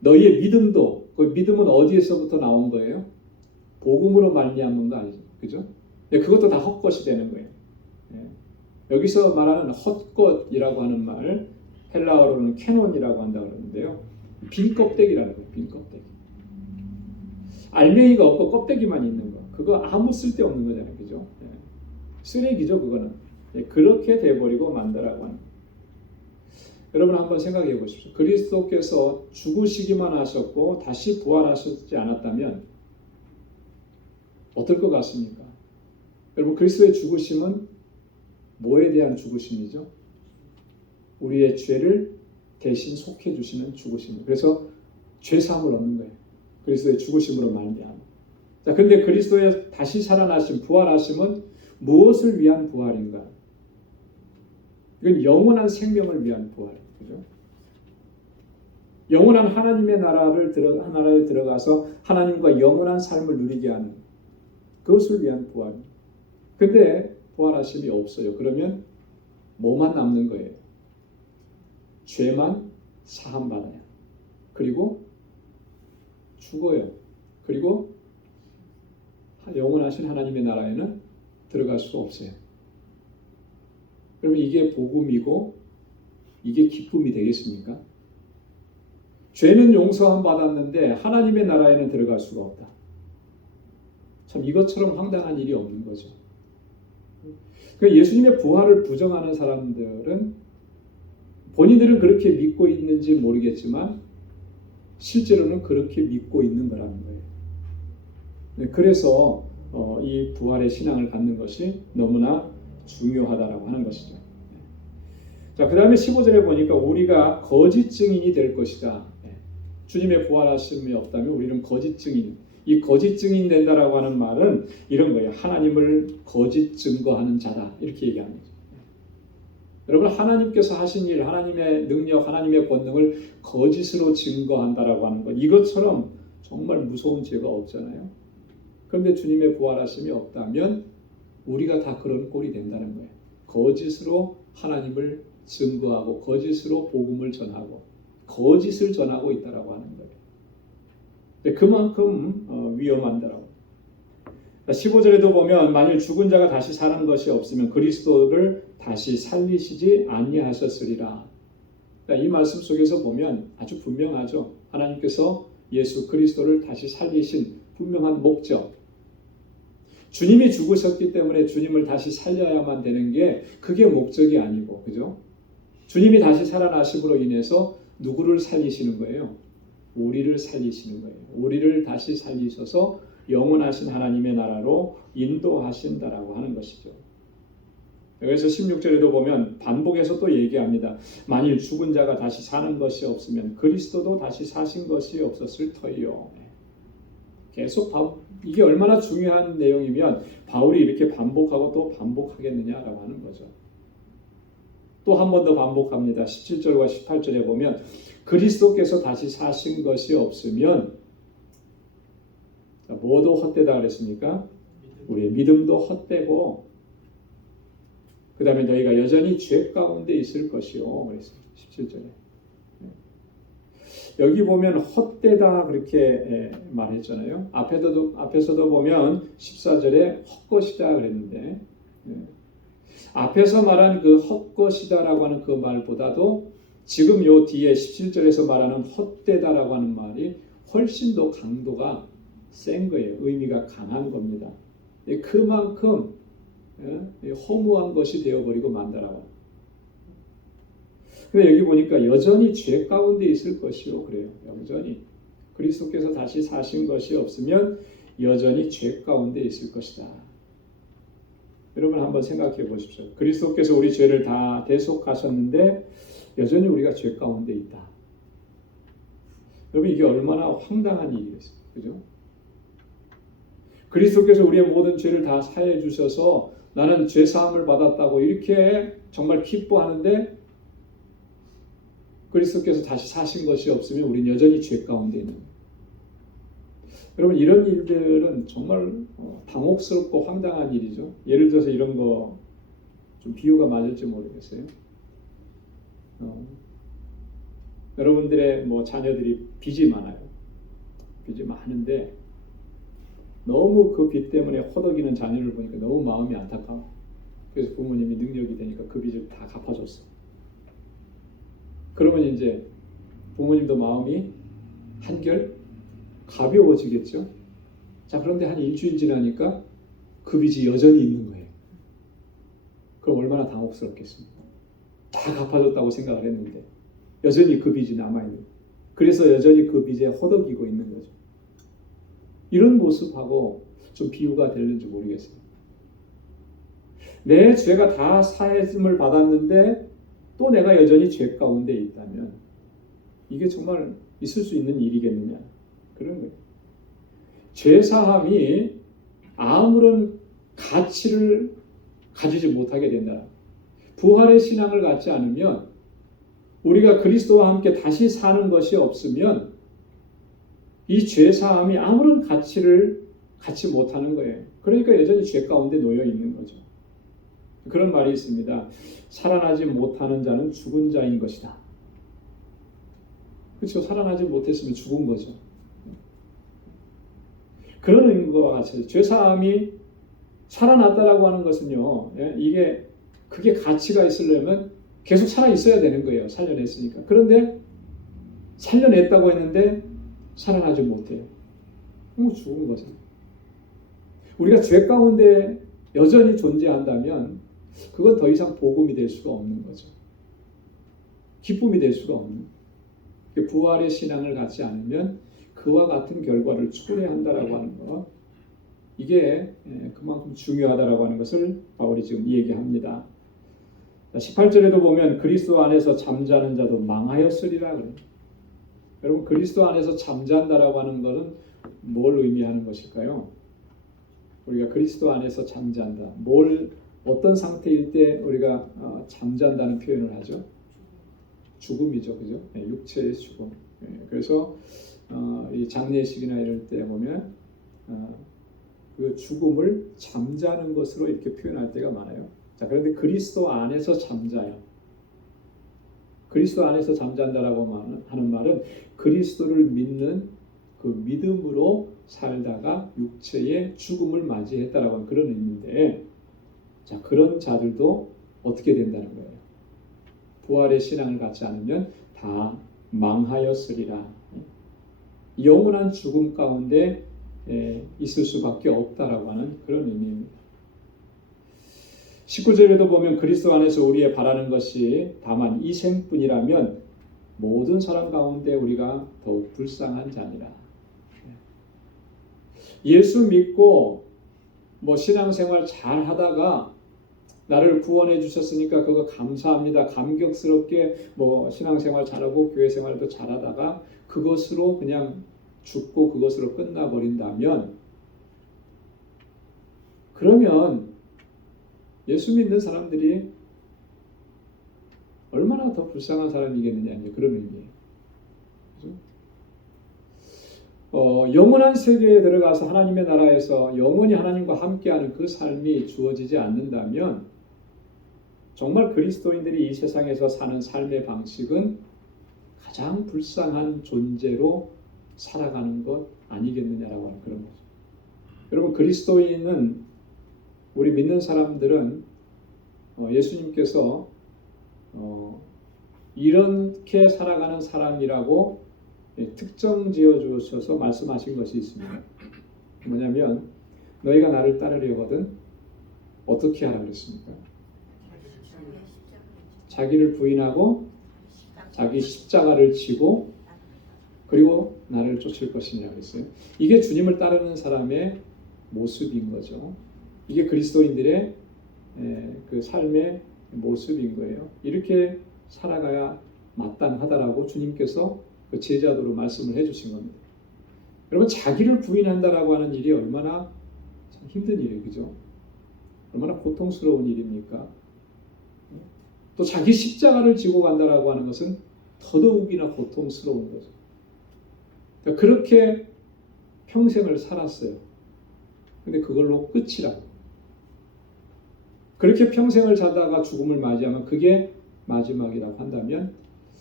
너희의 믿음도, 그 믿음은 어디에서부터 나온 거예요? 복음으로 말미암은 거 아니죠, 그죠? 근데 그것도 다 헛것이 되는 거예요. 여기서 말하는 헛것이라고 하는 말, 헬라어로는 캐논이라고 한다고 그러는데요. 빈 껍데기라는 거예요. 빈 껍데기. 알맹이가 없고 껍데기만 있는 거. 그거 아무 쓸데없는 거잖아요. 그죠? 쓰레기죠, 그거는. 그렇게 돼버리고 만다라고 하는 거예요. 여러분 한번 생각해 보십시오. 그리스도께서 죽으시기만 하셨고 다시 부활하시지 않았다면 어떨 것 같습니까? 여러분 그리스도의 죽으심은 뭐에 대한 죽으심이죠? 우리의 죄를 대신 속해 주시는 죽으심. 그래서 죄 사함을 얻는 거예요. 그리스도의 죽으심으로 말미암아. 자, 근데 그리스도의 다시 살아나심, 부활하심은 무엇을 위한 부활인가? 이건 영원한 생명을 위한 부활이에요. 그죠? 영원한 하나님의 나라에 들어가서 하나님과 영원한 삶을 누리게 하는 그것을 위한 부활입니다. 근데 부활하심이 없어요. 그러면 뭐만 남는 거예요? 죄만 사함받아요. 그리고 죽어요. 그리고 영원하신 하나님의 나라에는 들어갈 수가 없어요. 그러면 이게 복음이고 이게 기쁨이 되겠습니까? 죄는 용서함 받았는데 하나님의 나라에는 들어갈 수가 없다. 참 이것처럼 황당한 일이 없는 거죠. 예수님의 부활을 부정하는 사람들은 본인들은 그렇게 믿고 있는지 모르겠지만 실제로는 그렇게 믿고 있는 거라는 거예요. 그래서 이 부활의 신앙을 갖는 것이 너무나 중요하다라고 하는 것이죠. 자, 그 다음에 15절에 보니까 우리가 거짓 증인이 될 것이다. 주님의 부활하심이 없다면 우리는 거짓 증인. 이 거짓 증인 된다라고 하는 말은 이런 거예요. 하나님을 거짓 증거하는 자다. 이렇게 얘기합니다. 여러분 하나님께서 하신 일, 하나님의 능력, 하나님의 권능을 거짓으로 증거한다라고 하는 것. 이것처럼 정말 무서운 죄가 없잖아요. 그런데 주님의 부활하심이 없다면 우리가 다 그런 꼴이 된다는 거예요. 거짓으로 하나님을 증거하고 거짓으로 복음을 전하고 거짓을 전하고 있다라고 하는 거예요. 그만큼 위험한다라고. 15절에도 보면 만일 죽은 자가 다시 사는 것이 없으면 그리스도를 다시 살리시지 아니하셨으리라. 이 말씀 속에서 보면 아주 분명하죠. 하나님께서 예수 그리스도를 다시 살리신 분명한 목적. 주님이 죽으셨기 때문에 주님을 다시 살려야만 되는 게 그게 목적이 아니고, 그죠? 주님이 다시 살아나심으로 인해서 누구를 살리시는 거예요? 우리를 살리시는 거예요. 우리를 다시 살리셔서 영원하신 하나님의 나라로 인도하신다라고 하는 것이죠. 그래서 16절에도 보면 반복해서 또 얘기합니다. 만일 죽은 자가 다시 사는 것이 없으면 그리스도도 다시 사신 것이 없었을 터이요. 계속 이게 얼마나 중요한 내용이면 바울이 이렇게 반복하고 또 반복하겠느냐라고 하는 거죠. 또 한 번 더 반복합니다. 17절과 18절에 보면 그리스도께서 다시 사신 것이 없으면 뭐도 헛되다 그랬습니까? 우리의 믿음도 헛되고 그 다음에 너희가 여전히 죄 가운데 있을 것이요. 그랬어요. 17절에. 여기 보면 헛되다 그렇게 말했잖아요. 앞에서도 보면 14절에 헛것이다 그랬는데 앞에서 말한 그 헛것이다라고 하는 그 말보다도 지금 요 뒤에 17절에서 말하는 헛되다라고 하는 말이 훨씬 더 강도가 센 거예요. 의미가 강한 겁니다. 그만큼 허무한 것이 되어버리고 만다라고. 근데 여기 보니까 여전히 죄 가운데 있을 것이요. 그래요. 여전히. 그리스도께서 다시 사신 것이 없으면 여전히 죄 가운데 있을 것이다. 여러분 한번 생각해 보십시오. 그리스도께서 우리 죄를 다 대속하셨는데 여전히 우리가 죄 가운데 있다. 여러분 이게 얼마나 황당한 일이겠어요. 그죠? 그리스도께서 우리의 모든 죄를 다 사해 주셔서 나는 죄 사함을 받았다고 이렇게 정말 기뻐하는데 그리스도께서 다시 사신 것이 없으면 우리는 여전히 죄 가운데 있는 거예요. 여러분 이런 일들은 정말 당혹스럽고 황당한 일이죠. 예를 들어서 이런 거 좀 비유가 맞을지 모르겠어요. 여러분들의 뭐 자녀들이 빚이 많아요. 빚이 많은데 너무 그 빚 때문에 허덕이는 자녀를 보니까 너무 마음이 안타까워. 그래서 부모님이 능력이 되니까 그 빚을 다 갚아줬어. 그러면 이제 부모님도 마음이 한결 가벼워지겠죠. 자, 그런데 한 일주일 지나니까 그 빚이 여전히 있는 거예요. 그럼 얼마나 당혹스럽겠습니까? 다 갚아줬다고 생각을 했는데 여전히 그 빚이 남아있는 거예요. 그래서 여전히 그 빚에 허덕이고 있는 거죠. 이런 모습하고 좀 비유가 되는지 모르겠어요. 내 죄가 다 사했음을 받았는데 또 내가 여전히 죄 가운데 있다면 이게 정말 있을 수 있는 일이겠느냐, 그런 거예요. 죄사함이 아무런 가치를 가지지 못하게 된다. 부활의 신앙을 갖지 않으면, 우리가 그리스도와 함께 다시 사는 것이 없으면 이 죄사함이 아무런 가치를 갖지 못하는 거예요. 그러니까 여전히 죄 가운데 놓여 있는 거죠. 그런 말이 있습니다. 살아나지 못하는 자는 죽은 자인 것이다. 그렇죠. 살아나지 못했으면 죽은 거죠. 그런 의미와 같이 죄사함이 살아났다라고 하는 것은요, 그게 가치가 있으려면 계속 살아 있어야 되는 거예요. 살려냈으니까. 그런데 살려냈다고 했는데 살아나지 못해요. 그럼 죽은 거죠. 우리가 죄 가운데 여전히 존재한다면 그건 더 이상 복음이 될 수가 없는 거죠. 기쁨이 될 수가 없는. 부활의 신앙을 갖지 않으면 그와 같은 결과를 초래한다라고 하는 것, 이게 그만큼 중요하다라고 하는 것을 바울이 지금 얘기합니다. 18절에도 보면 그리스도 안에서 잠자는 자도 망하였으리라 그래요. 여러분, 그리스도 안에서 잠잔다라고 하는 것은 뭘 의미하는 것일까요? 우리가 그리스도 안에서 잠잔다. 어떤 상태일 때 우리가 잠잔다는 표현을 하죠? 죽음이죠, 그죠? 육체의 죽음. 그래서 이 장례식이나 이럴 때 보면 그 죽음을 잠자는 것으로 이렇게 표현할 때가 많아요. 자, 그런데 그리스도 안에서 잠자요. 그리스도 안에서 잠잔다라고 하는 말은 그리스도를 믿는 그 믿음으로 살다가 육체의 죽음을 맞이했다라고 하는 그런 의미인데, 자, 그런 자들도 어떻게 된다는 거예요? 부활의 신앙을 갖지 않으면 다 망하였으리라. 영원한 죽음 가운데 있을 수밖에 없다라고 하는 그런 의미입니다. 19절에도 보면 그리스도 안에서 우리의 바라는 것이 다만 이 생뿐이라면 모든 사람 가운데 우리가 더욱 불쌍한 자니라. 예수 믿고 신앙생활 잘 하다가 나를 구원해 주셨으니까 그거 감사합니다. 감격스럽게 신앙생활 잘하고 교회생활도 잘하다가 그것으로 그냥 죽고 그것으로 끝나버린다면, 그러면 예수 믿는 사람들이 얼마나 더 불쌍한 사람이겠느냐, 그런 의미예요. 그렇죠? 영원한 세계에 들어가서 하나님의 나라에서 영원히 하나님과 함께하는 그 삶이 주어지지 않는다면 정말 그리스도인들이 이 세상에서 사는 삶의 방식은 가장 불쌍한 존재로 살아가는 것 아니겠느냐라고 하는 그런 거죠. 여러분, 그리스도인은, 우리 믿는 사람들은 예수님께서 이렇게 살아가는 사람이라고 특정 지어 주셔서 말씀하신 것이 있습니다. 뭐냐면 너희가 나를 따르려거든 어떻게 하라 그랬습니까? 자기를 부인하고 자기 십자가를 지고 그리고 나를 쫓을 것이냐고 했어요. 이게 주님을 따르는 사람의 모습인 거죠. 이게 그리스도인들의 그 삶의 모습인 거예요. 이렇게 살아가야 마땅하다라고 주님께서 그 제자도로 말씀을 해주신 겁니다. 여러분, 자기를 부인한다라고 하는 일이 얼마나 참 힘든 일이에요, 그죠? 얼마나 고통스러운 일입니까? 또 자기 십자가를 지고 간다라고 하는 것은 더더욱이나 고통스러운 거죠. 그러니까 그렇게 평생을 살았어요. 근데 그걸로 끝이라고. 그렇게 평생을 살다가 죽음을 맞이하면 그게 마지막이라고 한다면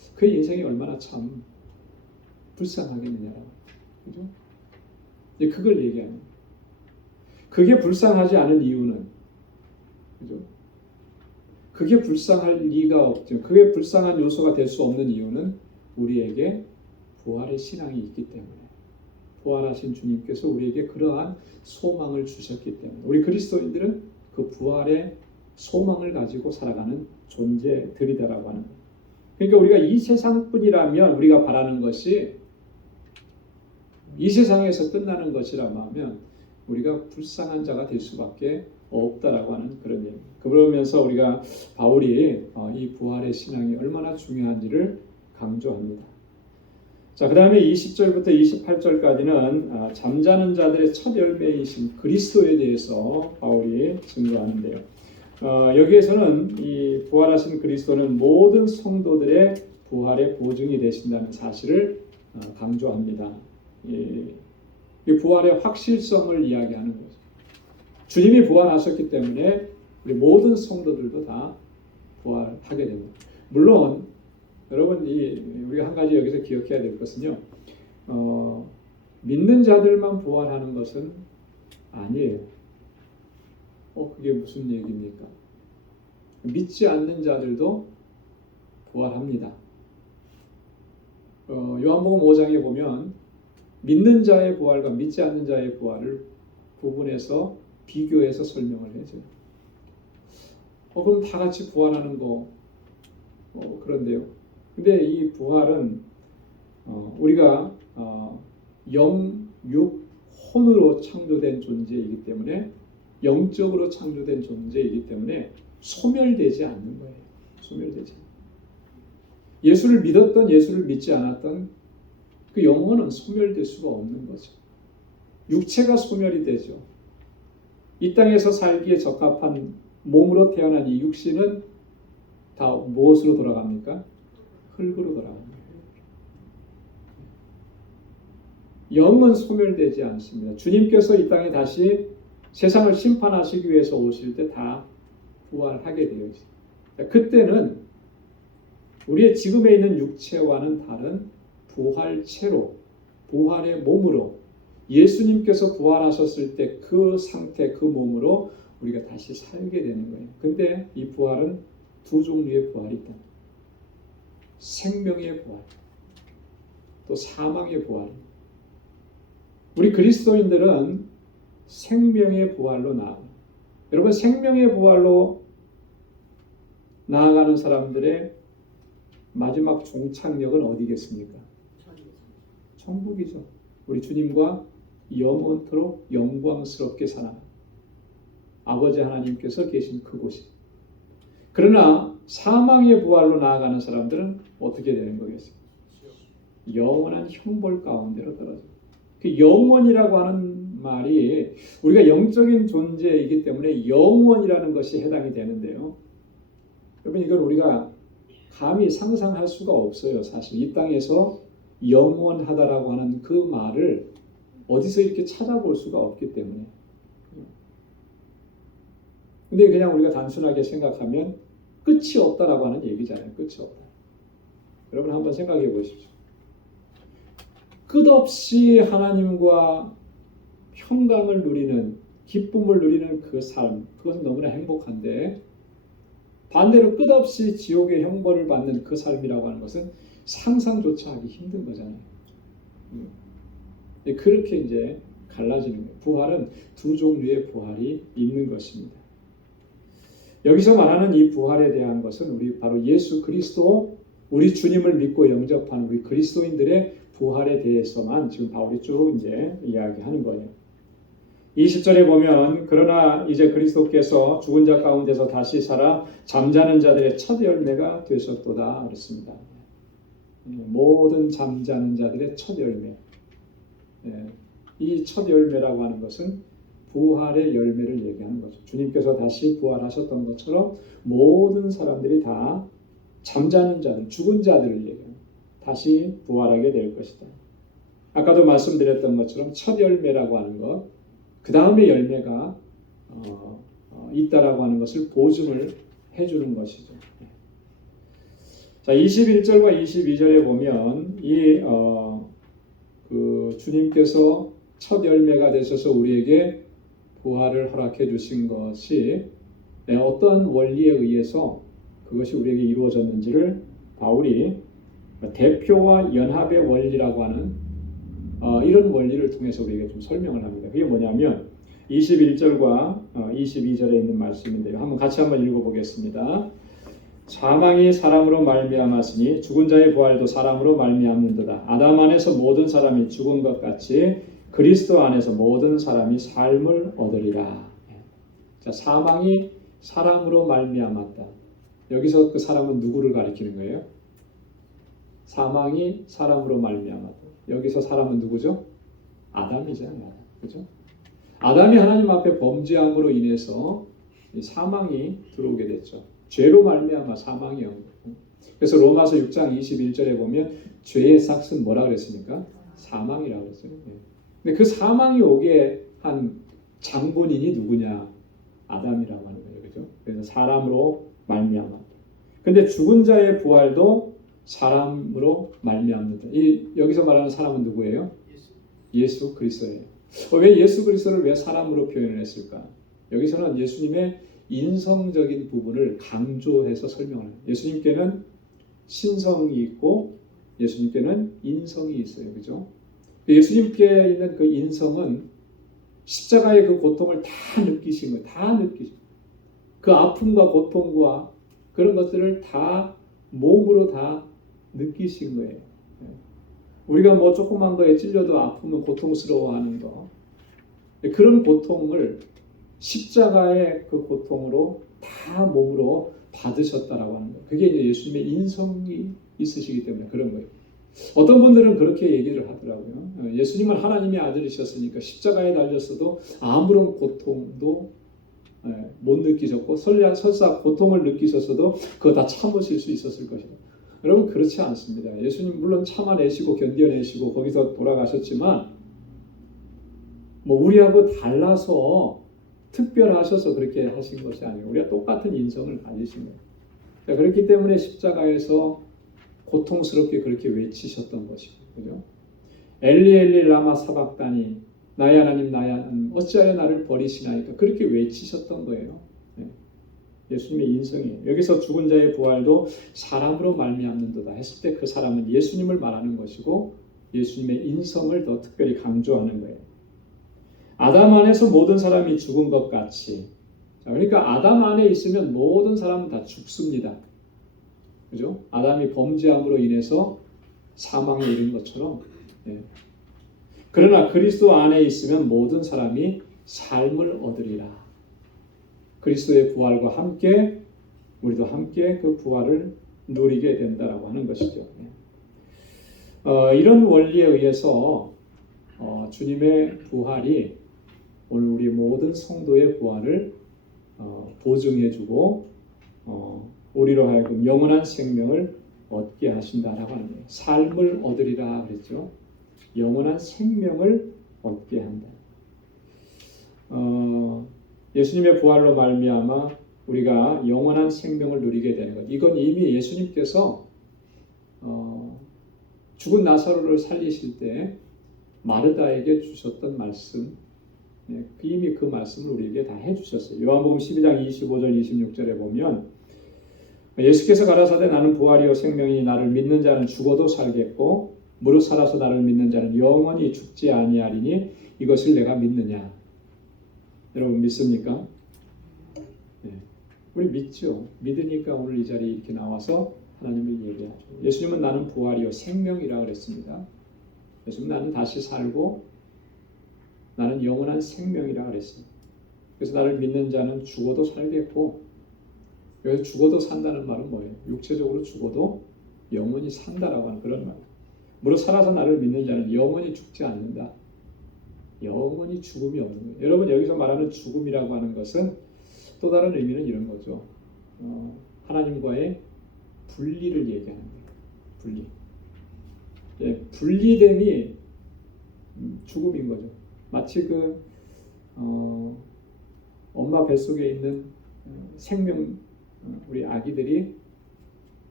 그의 인생이 얼마나 참 불쌍하겠느냐라고. 그죠? 그걸 얘기하는 거예요. 그게 불쌍하지 않은 이유는, 그죠? 그게 불쌍할 리가 없죠. 그게 불쌍한 요소가 될 수 없는 이유는 우리에게 부활의 신앙이 있기 때문에, 부활하신 주님께서 우리에게 그러한 소망을 주셨기 때문에, 우리 그리스도인들은 그 부활의 소망을 가지고 살아가는 존재들이다라고 하는 거예요. 그러니까 우리가 이 세상뿐이라면 우리가 바라는 것이 이 세상에서 끝나는 것이라면 우리가 불쌍한 자가 될 수밖에 없다라고 하는 그런 얘기입니다. 그러면서 우리가 바울이 이 부활의 신앙이 얼마나 중요한지를 강조합니다. 자, 그 다음에 20절부터 28절까지는 잠자는 자들의 첫 열매이신 그리스도에 대해서 바울이 증거하는데요. 여기에서는 이 부활하신 그리스도는 모든 성도들의 부활의 보증이 되신다는 사실을 강조합니다. 이 부활의 확실성을 이야기하는 거죠. 주님이 부활하셨기 때문에 우리 모든 성도들도 다 부활하게 됩니다. 물론 여러분 우리가 한 가지 여기서 기억해야 될 것은요. 믿는 자들만 부활하는 것은 아니에요. 그게 무슨 얘기입니까? 믿지 않는 자들도 부활합니다. 요한복음 5장에 보면 믿는 자의 부활과 믿지 않는 자의 부활을 구분해서 비교해서 설명을 해줘요. 그럼 다 같이 부활하는 거 그런데요. 근데 이 부활은 우리가 영, 육, 혼으로 창조된 존재이기 때문에, 영적으로 창조된 존재이기 때문에 소멸되지 않는 거예요. 소멸되지 않는. 예수를 믿었던, 예수를 믿지 않았던 그 영혼은 소멸될 수가 없는 거죠. 육체가 소멸이 되죠. 이 땅에서 살기에 적합한 몸으로 태어난 이 육신은 다 무엇으로 돌아갑니까? 흙으로 돌아갑니다. 영은 소멸되지 않습니다. 주님께서 이 땅에 다시 세상을 심판하시기 위해서 오실 때 다 부활하게 되어 있습니다. 그때는 우리의 지금에 있는 육체와는 다른 부활체로, 부활의 몸으로, 예수님께서 부활하셨을 때 그 상태, 그 몸으로 우리가 다시 살게 되는 거예요. 근데 이 부활은 두 종류의 부활이 있다. 생명의 부활, 또 사망의 부활. 우리 그리스도인들은 생명의 부활로 나아가. 여러분, 생명의 부활로 나아가는 사람들의 마지막 종착역은 어디겠습니까? 천국이죠. 우리 주님과 영원토록 영광스럽게 살아가는 아버지 하나님께서 계신 그곳이. 그러나 사망의 부활로 나아가는 사람들은 어떻게 되는 거겠어요? 영원한 형벌 가운데로 떨어져요. 그 영원이라고 하는 말이 우리가 영적인 존재이기 때문에 영원이라는 것이 해당이 되는데요. 여러분, 이걸 우리가 감히 상상할 수가 없어요. 사실 이 땅에서 영원하다라고 하는 그 말을 어디서 이렇게 찾아볼 수가 없기 때문에. 근데 그냥 우리가 단순하게 생각하면 끝이 없다라고 하는 얘기잖아요. 끝이 없다. 여러분 한번 생각해 보십시오. 끝없이 하나님과 평강을 누리는, 기쁨을 누리는 그 삶, 그것은 너무나 행복한데, 반대로 끝없이 지옥의 형벌을 받는 그 삶이라고 하는 것은 상상조차 하기 힘든 거잖아요. 그렇게 이제 갈라지는 거예요. 부활은 두 종류의 부활이 있는 것입니다. 여기서 말하는 이 부활에 대한 것은 우리 바로 예수 그리스도, 우리 주님을 믿고 영접한 우리 그리스도인들의 부활에 대해서만 지금 바울이 쭉 이제 이야기하는 거예요. 20절에 보면 그러나 이제 그리스도께서 죽은 자 가운데서 다시 살아 잠자는 자들의 첫 열매가 되셨도다 그랬습니다. 모든 잠자는 자들의 첫 열매. 이 첫 열매라고 하는 것은 부활의 열매를 얘기하는 거죠. 주님께서 다시 부활하셨던 것처럼 모든 사람들이 다 잠자는 자들, 죽은 자들을 얘기합니다. 다시 부활하게 될 것이다. 아까도 말씀드렸던 것처럼 첫 열매라고 하는 것, 그 다음에 열매가 있다라고 하는 것을 보증을 해주는 것이죠. 자, 21절과 22절에 보면 그 주님께서 첫 열매가 되셔서 우리에게 부활을 허락해 주신 것이 어떤 원리에 의해서 그것이 우리에게 이루어졌는지를 바울이 대표와 연합의 원리라고 하는 이런 원리를 통해서 우리에게 좀 설명을 합니다. 그게 뭐냐면 21절과 22절에 있는 말씀인데요. 같이 한번 읽어보겠습니다. 사망이 사람으로 말미암았으니 죽은 자의 부활도 사람으로 말미암는도다. 아담 안에서 모든 사람이 죽은 것 같이 그리스도 안에서 모든 사람이 삶을 얻으리라. 자, 사망이 사람으로 말미암았다. 여기서 그 사람은 누구를 가리키는 거예요? 사망이 사람으로 말미암았다. 여기서 사람은 누구죠? 아담이잖아요. 그죠? 아담이 하나님 앞에 범죄함으로 인해서 사망이 들어오게 됐죠. 죄로 말미암아 사망이 온 거예요. 그래서 로마서 6장 21절에 보면 죄의 삭은 뭐라 그랬습니까? 사망이라고 했어요. 근데 그 사망이 오게 한 장본인이 누구냐? 아담이라고 하는 거예요. 그죠? 그래서 사람으로 말미암았다. 근데 죽은 자의 부활도 사람으로 말미암는다. 여기서 말하는 사람은 누구예요? 예수 그리스도예요. 왜 예수 그리스도를 왜 사람으로 표현을 했을까? 여기서는 예수님의 인성적인 부분을 강조해서 설명합니다. 예수님께는 신성이 있고 예수님께는 인성이 있어요. 그죠? 예수님께 있는 그 인성은 십자가의 그 고통을 다 느끼신 거예요. 다 느끼신 거예요. 그 아픔과 고통과 그런 것들을 다 몸으로 다 느끼신 거예요. 우리가 뭐 조그만 거에 찔려도 아프면 고통스러워하는 거, 그런 고통을 십자가의 그 고통으로 다 몸으로 받으셨다라고 하는 거예요. 그게 이제 예수님의 인성이 있으시기 때문에 그런 거예요. 어떤 분들은 그렇게 얘기를 하더라고요. 예수님은 하나님의 아들이셨으니까 십자가에 달렸어도 아무런 고통도 못 느끼셨고 설사 고통을 느끼셨어도 그거 다 참으실 수 있었을 것이다. 여러분 그렇지 않습니다. 예수님 물론 참아내시고 견뎌내시고 거기서 돌아가셨지만 뭐 우리하고 달라서 특별하셔서 그렇게 하신 것이 아니고 우리가 똑같은 인성을 가지신 거예요. 그렇기 때문에 십자가에서 고통스럽게 그렇게 외치셨던 것이고, 그죠? 엘리 엘리 라마 사박다니 나의 하나님 나의 하나님 어찌하여 나를 버리시나이까 그렇게 외치셨던 거예요. 예수님의 인성이에요. 여기서 죽은 자의 부활도 사람으로 말미암는도다 했을 때 그 사람은 예수님을 말하는 것이고 예수님의 인성을 더 특별히 강조하는 거예요. 아담 안에서 모든 사람이 죽은 것 같이. 자, 그러니까 아담 안에 있으면 모든 사람은 다 죽습니다. 그죠? 아담이 범죄함으로 인해서 사망에 이른 것처럼. 그러나 그리스도 안에 있으면 모든 사람이 삶을 얻으리라. 그리스도의 부활과 함께 우리도 함께 그 부활을 누리게 된다라고 하는 것이죠. 이런 원리에 의해서 주님의 부활이 오늘 우리 모든 성도의 부활을 보증해주고 우리로 하여금 영원한 생명을 얻게 하신다라고 하는 거예요. 삶을 얻으리라 그랬죠. 영원한 생명을 얻게 한다. 예수님의 부활로 말미암아 우리가 영원한 생명을 누리게 되는 것. 이건 이미 예수님께서 죽은 나사로를 살리실 때 마르다에게 주셨던 말씀, 이미 그 말씀을 우리에게 다 해주셨어요. 요한복음 12장 25절 26절에 보면 예수께서 가라사대 나는 부활이요 생명이니 나를 믿는 자는 죽어도 살겠고 무릇 살아서 나를 믿는 자는 영원히 죽지 아니하리니 이것을 내가 믿느냐. 여러분 믿습니까? 우리 믿죠. 믿으니까 오늘 이 자리에 이렇게 나와서 하나님을 얘기하죠. 예수님은 나는 부활이요 생명이라고 그랬습니다. 예수님 나는 다시 살고 나는 영원한 생명이라고 그랬어요. 그래서 나를 믿는 자는 죽어도 살겠고 여기서 죽어도 산다는 말은 뭐예요? 육체적으로 죽어도 영원히 산다라고 하는 그런 말이에요. 무릇 살아서 나를 믿는 자는 영원히 죽지 않는다. 영원히 죽음이 없는 거예요. 여러분 여기서 말하는 죽음이라고 하는 것은 또 다른 의미는 이런 거죠. 하나님과의 분리를 얘기하는 거예요. 분리. 분리됨이 죽음인 거죠. 마치 엄마 뱃속에 있는 생명 우리 아기들이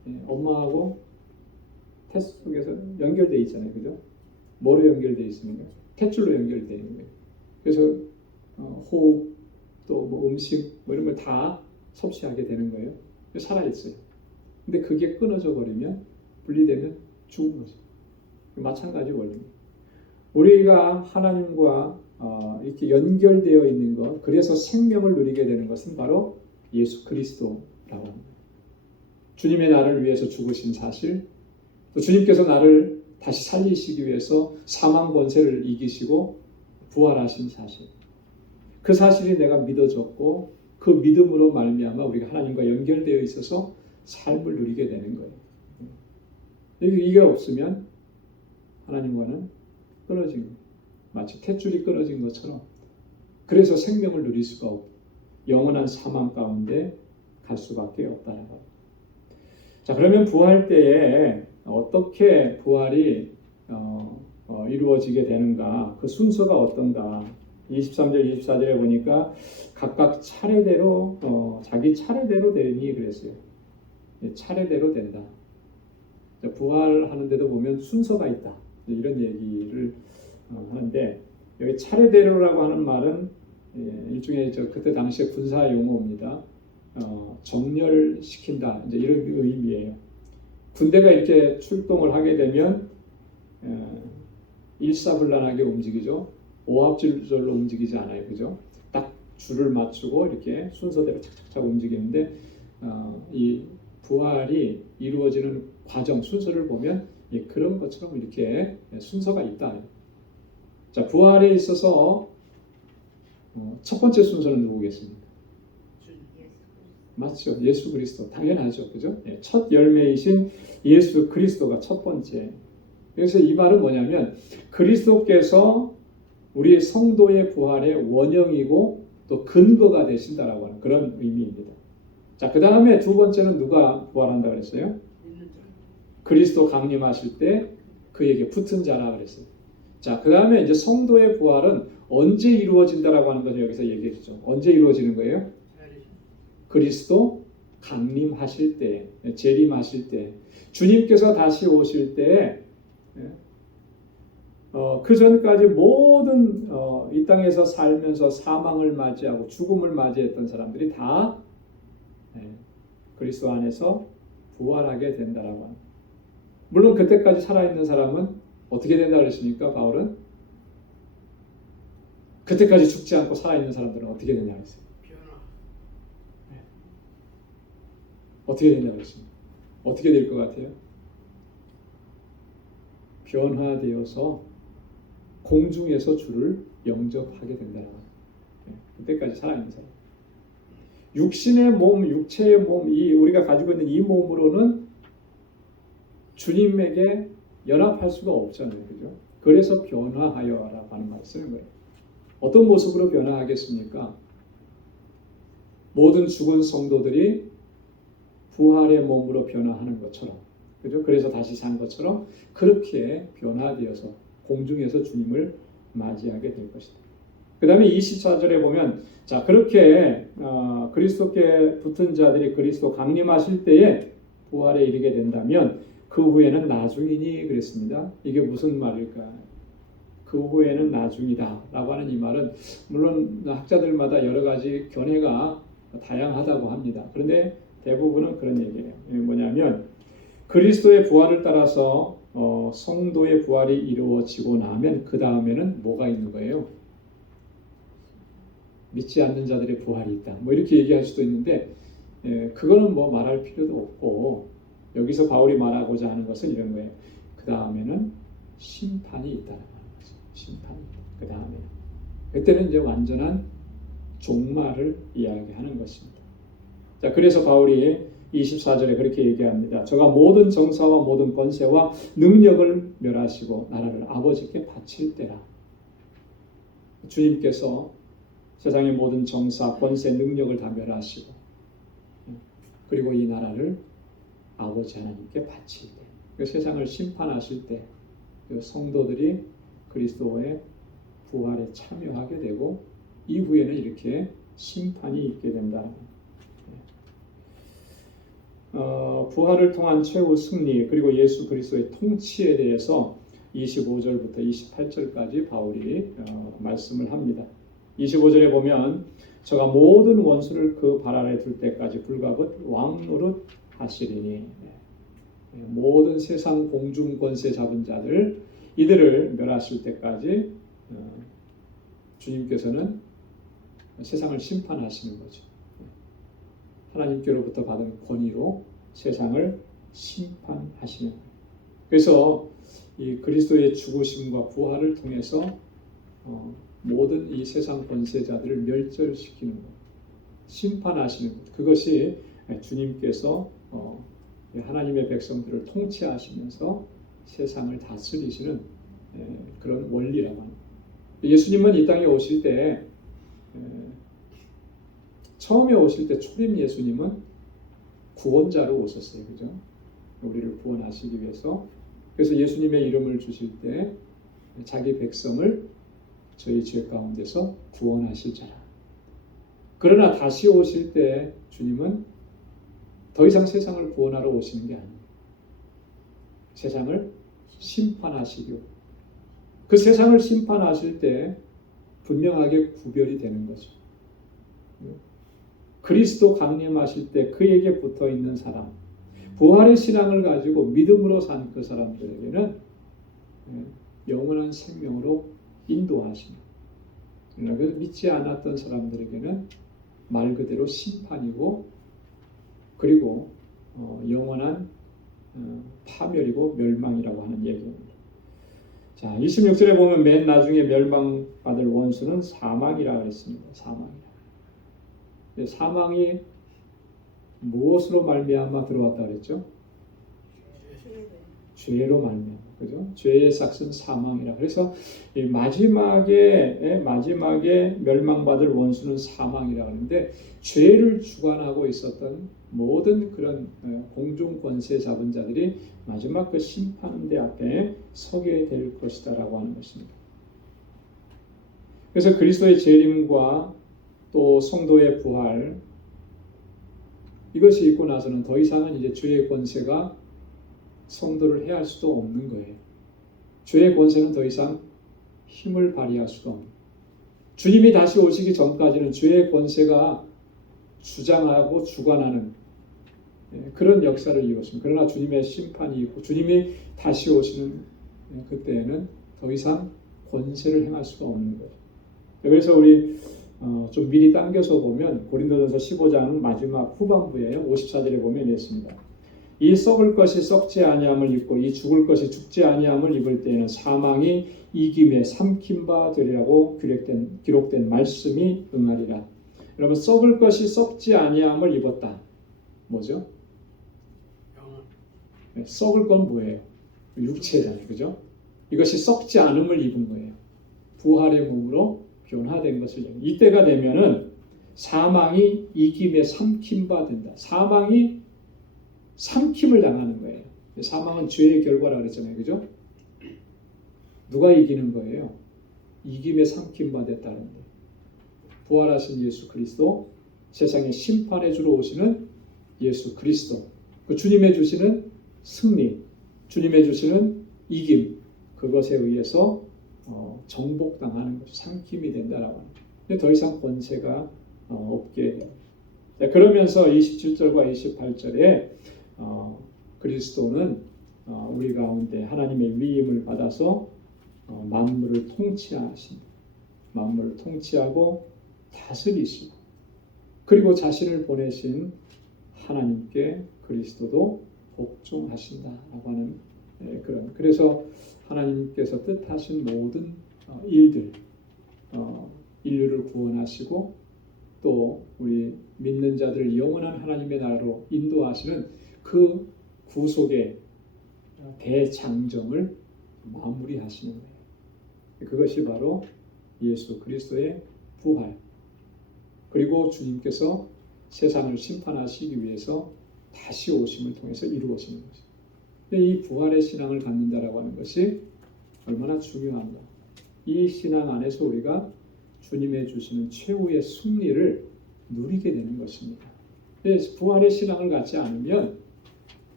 엄마하고 태 속에서 연결되어 있잖아요. 그죠? 뭐로 연결되어 있습니까? 탯줄로 연결되어 있는 거예요. 그래서 호흡, 또 뭐 음식, 뭐 이런 걸 다 섭취하게 되는 거예요. 살아있어요. 근데 그게 끊어져 버리면, 분리되면 죽은 거죠. 마찬가지 원리입니다. 우리가 하나님과 이렇게 연결되어 있는 것, 그래서 생명을 누리게 되는 것은 바로 예수 그리스도라고 합니다. 주님의 나를 위해서 죽으신 사실, 또 주님께서 나를 다시 살리시기 위해서 사망 권세를 이기시고 부활하신 사실, 그 사실이 내가 믿어졌고 그 믿음으로 말미암아 우리가 하나님과 연결되어 있어서 삶을 누리게 되는 거예요. 이게 없으면 하나님과는 끊어진 거예요. 마치 탯줄이 끊어진 것처럼. 그래서 생명을 누릴 수가 없고 영원한 사망 가운데 갈 수밖에 없다는 거예요. 자, 그러면 부활 때에 어떻게 부활이 이루어지게 되는가? 그 순서가 어떤가? 23절, 24절에 보니까 각각 차례대로 자기 차례대로 되니 그랬어요. 차례대로 된다. 부활하는데도 보면 순서가 있다. 이런 얘기를 하는데 여기 차례대로라고 하는 말은 일종의 그때 당시에 군사 용어입니다. 정렬시킨다. 이제 이런 의미예요. 군대가 이렇게 출동을 하게 되면 일사불란하게 움직이죠. 오합지졸로 움직이지 않아요. 그죠? 딱 줄을 맞추고 이렇게 순서대로 착착착 움직이는데 이 부활이 이루어지는 과정, 순서를 보면 그런 것처럼 이렇게 순서가 있다. 자, 부활에 있어서 첫 번째 순서는 누구겠습니까? 맞죠. 예수 그리스도. 당연하죠. 그죠? 첫 열매이신 예수 그리스도가 첫 번째. 그래서 이 말은 뭐냐면 그리스도께서 우리 성도의 부활의 원형이고 또 근거가 되신다라고 하는 그런 의미입니다. 자, 그 다음에 두 번째는 누가 부활한다 그랬어요? 그리스도 강림하실 때 그에게 붙은 자라 그랬어요. 자, 그 다음에 이제 성도의 부활은 언제 이루어진다라고 하는 것을 여기서 얘기해 주죠. 언제 이루어지는 거예요? 그리스도 강림하실 때, 재림하실 때, 주님께서 다시 오실 때, 그 전까지 모든 이 땅에서 살면서 사망을 맞이하고 죽음을 맞이했던 사람들이 다 그리스도 안에서 부활하게 된다라고 합니다. 물론 그때까지 살아있는 사람은 어떻게 된다 그랬습니까? 바울은 그때까지 죽지 않고 살아있는 사람들은 어떻게 된다 그랬어요? 어떻게 된다 그랬습니까? 어떻게 될 것 같아요? 변화되어서 공중에서 주를 영접하게 된다라고 합니다. 그때까지 살아있는 사람. 육신의 몸, 육체의 몸, 이 우리가 가지고 있는 이 몸으로는 주님에게 연합할 수가 없잖아요. 그죠? 그래서 변화하여라고 하는 말을 쓰는 거예요. 어떤 모습으로 변화하겠습니까? 모든 죽은 성도들이 부활의 몸으로 변화하는 것처럼, 그죠? 그래서 다시 산 것처럼 그렇게 변화되어서 공중에서 주님을 맞이하게 될 것이다. 그 다음에 24절에 보면 자, 그렇게 그리스도께 붙은 자들이 그리스도 강림하실 때에 부활에 이르게 된다면 그 후에는 나중이니 그랬습니다. 이게 무슨 말일까? 그 후에는 나중이다 라고 하는 이 말은 물론 학자들마다 여러 가지 견해가 다양하다고 합니다. 그런데 대부분은 그런 얘기예요. 뭐냐면 그리스도의 부활을 따라서 성도의 부활이 이루어지고 나면 그 다음에는 뭐가 있는 거예요? 믿지 않는 자들의 부활이 있다. 뭐 이렇게 얘기할 수도 있는데 그거는 뭐 말할 필요도 없고 여기서 바울이 말하고자 하는 것은 이런 거예요. 그 다음에는 심판이 있다는 거죠. 심판이 있다. 그 다음에는 그때는 이제 완전한 종말을 이야기하는 것입니다. 자, 그래서 바울이 24절에 그렇게 얘기합니다. 저가 모든 정사와 모든 권세와 능력을 멸하시고 나라를 아버지께 바칠 때라. 주님께서 세상의 모든 정사, 권세, 능력을 다 멸하시고 그리고 이 나라를 아버지 하나님께 바칠 때, 그 세상을 심판하실 때 그 성도들이 그리스도의 부활에 참여하게 되고 이후에는 이렇게 심판이 있게 된다. 부활을 통한 최후 승리 그리고 예수 그리스도의 통치에 대해서 25절부터 28절까지 바울이 말씀을 합니다. 25절에 보면 저가 모든 원수를 그 발 아래 둘 때까지 불가곧 왕노릇 하시리니 모든 세상 공중 권세 잡은 자들 이들을 멸하실 때까지 주님께서는 세상을 심판하시는 거죠. 하나님께로부터 받은 권위로 세상을 심판하시는 거예요. 그래서 이 그리스도의 죽으심과 부활을 통해서 모든 이 세상 권세자들을 멸절시키는 것, 심판하시는 것, 그것이 주님께서 하나님의 백성들을 통치하시면서 세상을 다스리시는 그런 원리라고 합니다. 예수님은 이 땅에 오실 때 처음에 오실 때 초림 예수님은 구원자로 오셨어요. 그죠? 우리를 구원하시기 위해서. 그래서 예수님의 이름을 주실 때 자기 백성을 저희 죄 가운데서 구원하실 자라. 그러나 다시 오실 때 주님은 더 이상 세상을 구원하러 오시는 게 아니에요. 세상을 심판하시고 그 세상을 심판하실 때 분명하게 구별이 되는 거죠. 그리스도 강림하실 때 그에게 붙어 있는 사람, 부활의 신앙을 가지고 믿음으로 산 그 사람들에게는 영원한 생명으로 인도하십니다. 그래서 믿지 않았던 사람들에게는 말 그대로 심판이고 그리고 영원한 파멸이고 멸망이라고 하는 얘기입니다. 자, 26절에 보면 맨 나중에 멸망받을 원수는 사망이라고 했습니다. 사망이 무엇으로 말미암아 들어왔다 그랬죠? 죄로 말미암아, 그죠? 죄의 삭은 사망이라. 그래서 이 마지막에 멸망받을 원수는 사망이라 하는데 죄를 주관하고 있었던 모든 그런 공중 권세 잡은 자들이 마지막 그 심판대 앞에 서게 될 것이다라고 하는 것입니다. 그래서 그리스도의 재림과 또 성도의 부활 이것이 있고 나서는 더 이상은 이제 죄의 권세가 성도를 해할 수도 없는 거예요. 죄의 권세는 더 이상 힘을 발휘할 수도 없는. 주님이 다시 오시기 전까지는 죄의 권세가 주장하고 주관하는 그런 역사를 이뤘습니다. 그러나 주님의 심판이 있고 주님이 다시 오시는 그때에는 더 이상 권세를 행할 수가 없는 거예요. 그래서 우리 좀 미리 당겨서 보면 고린도전서 15장 마지막 후반부에 54절에 보면 이랬습니다. 이 썩을 것이 썩지 아니함을 입고 이 죽을 것이 죽지 아니함을 입을 때에는 사망이 이김에 삼킨 바 되리라고 기록된 말씀이 응하리라. 여러분 썩을 것이 썩지 아니함을 입었다. 뭐죠? 썩을 건 뭐예요? 육체잖아요. 그죠? 이것이 썩지 않음을 입은 거예요. 부활의 몸으로 변화된 것을. 이때가 되면은 사망이 이김에 삼킨 바 된다. 사망이 삼킴을 당하는 거예요. 사망은 죄의 결과라고 그랬잖아요. 그죠? 누가 이기는 거예요? 이김에 삼킨 바 됐다는 거예요. 부활하신 예수 그리스도, 세상에 심판해 주러 오시는 예수 그리스도, 그 주님의 주시는 승리, 주님의 주시는 이김, 그것에 의해서 정복당하는 것이 삼킴이 된다라고 합니다. 근데 더 이상 권세가 없게 돼요. 그러면서 27절과 28절에 그리스도는 우리 가운데 하나님의 위임을 받아서 만물을 통치하십니다. 만물을 통치하고 다스리시고 그리고 자신을 보내신 하나님께 그리스도도 복종하신다라고 하는 그래서 하나님께서 뜻하신 모든 일들 인류를 구원하시고 또 우리 믿는 자들을 영원한 하나님의 나라로 인도하시는 그 구속의 대장정을 마무리하시는 거예요. 그것이 바로 예수 그리스도의 부활 그리고 주님께서 세상을 심판하시기 위해서 다시 오심을 통해서 이루어지는 것입니다. 이 부활의 신앙을 갖는다라고 하는 것이 얼마나 중요한가. 이 신앙 안에서 우리가 주님의 주시는 최후의 승리를 누리게 되는 것입니다. 부활의 신앙을 갖지 않으면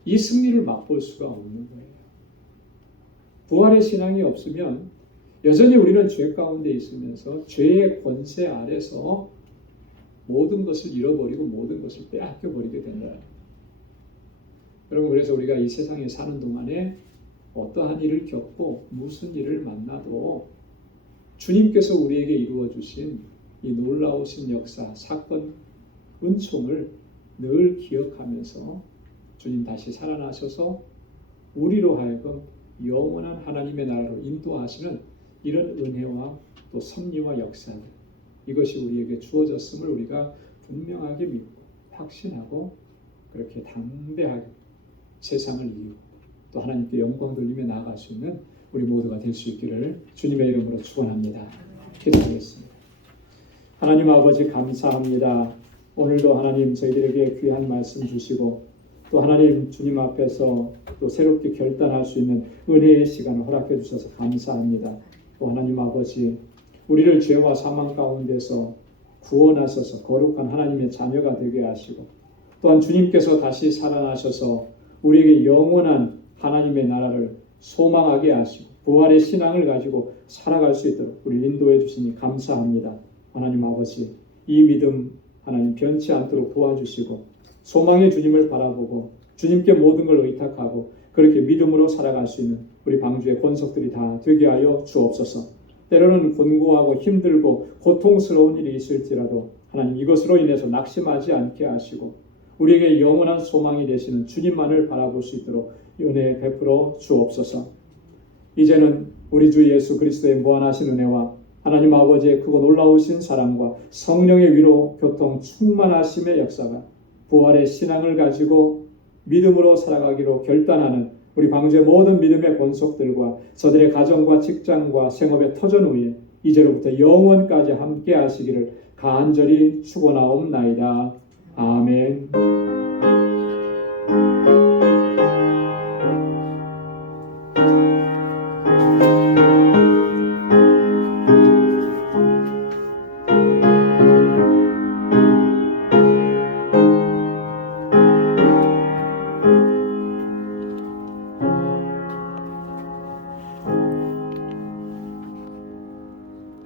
이 승리를 맛볼 수가 없는 거예요. 부활의 신앙이 없으면 여전히 우리는 죄 가운데 있으면서 죄의 권세 아래서 모든 것을 잃어버리고 모든 것을 빼앗겨 버리게 된다. 여러분, 그래서 우리가 이 세상에 사는 동안에 어떠한 일을 겪고 무슨 일을 만나도 주님께서 우리에게 이루어 주신 이 놀라우신 역사, 사건, 은총을 늘 기억하면서 주님 다시 살아나셔서 우리로 하여금 영원한 하나님의 나라로 인도하시는 이런 은혜와 또 섭리와 역사들, 이것이 우리에게 주어졌음을 우리가 분명하게 믿고 확신하고 그렇게 담대하게 세상을 이기고 또 하나님께 영광 돌리며 나아갈 수 있는 우리 모두가 될 수 있기를 주님의 이름으로 축원합니다. 기도하겠습니다. 하나님 아버지, 감사합니다. 오늘도 하나님 저희들에게 귀한 말씀 주시고 또 하나님 주님 앞에서 또 새롭게 결단할 수 있는 은혜의 시간을 허락해 주셔서 감사합니다. 또 하나님 아버지, 우리를 죄와 사망 가운데서 구원하셔서 거룩한 하나님의 자녀가 되게 하시고 또한 주님께서 다시 살아나셔서 우리에게 영원한 하나님의 나라를 소망하게 하시고 부활의 신앙을 가지고 살아갈 수 있도록 우리 인도해 주시니 감사합니다. 하나님 아버지, 이 믿음 하나님 변치 않도록 도와주시고 소망의 주님을 바라보고 주님께 모든 걸 의탁하고 그렇게 믿음으로 살아갈 수 있는 우리 방주의 권속들이 다 되게 하여 주옵소서. 때로는 곤고하고 힘들고 고통스러운 일이 있을지라도 하나님 이것으로 인해서 낙심하지 않게 하시고 우리에게 영원한 소망이 되시는 주님만을 바라볼 수 있도록 은혜 베풀어 주옵소서. 이제는 우리 주 예수 그리스도의 무한하신 은혜와 하나님 아버지의 크고 놀라우신 사랑과 성령의 위로 교통 충만하심의 역사가 부활의 신앙을 가지고 믿음으로 살아가기로 결단하는 우리 방주의 모든 믿음의 권속들과 저들의 가정과 직장과 생업의 터전 위에 이제로부터 영원까지 함께 하시기를 간절히 축원하옵나이다. 아멘.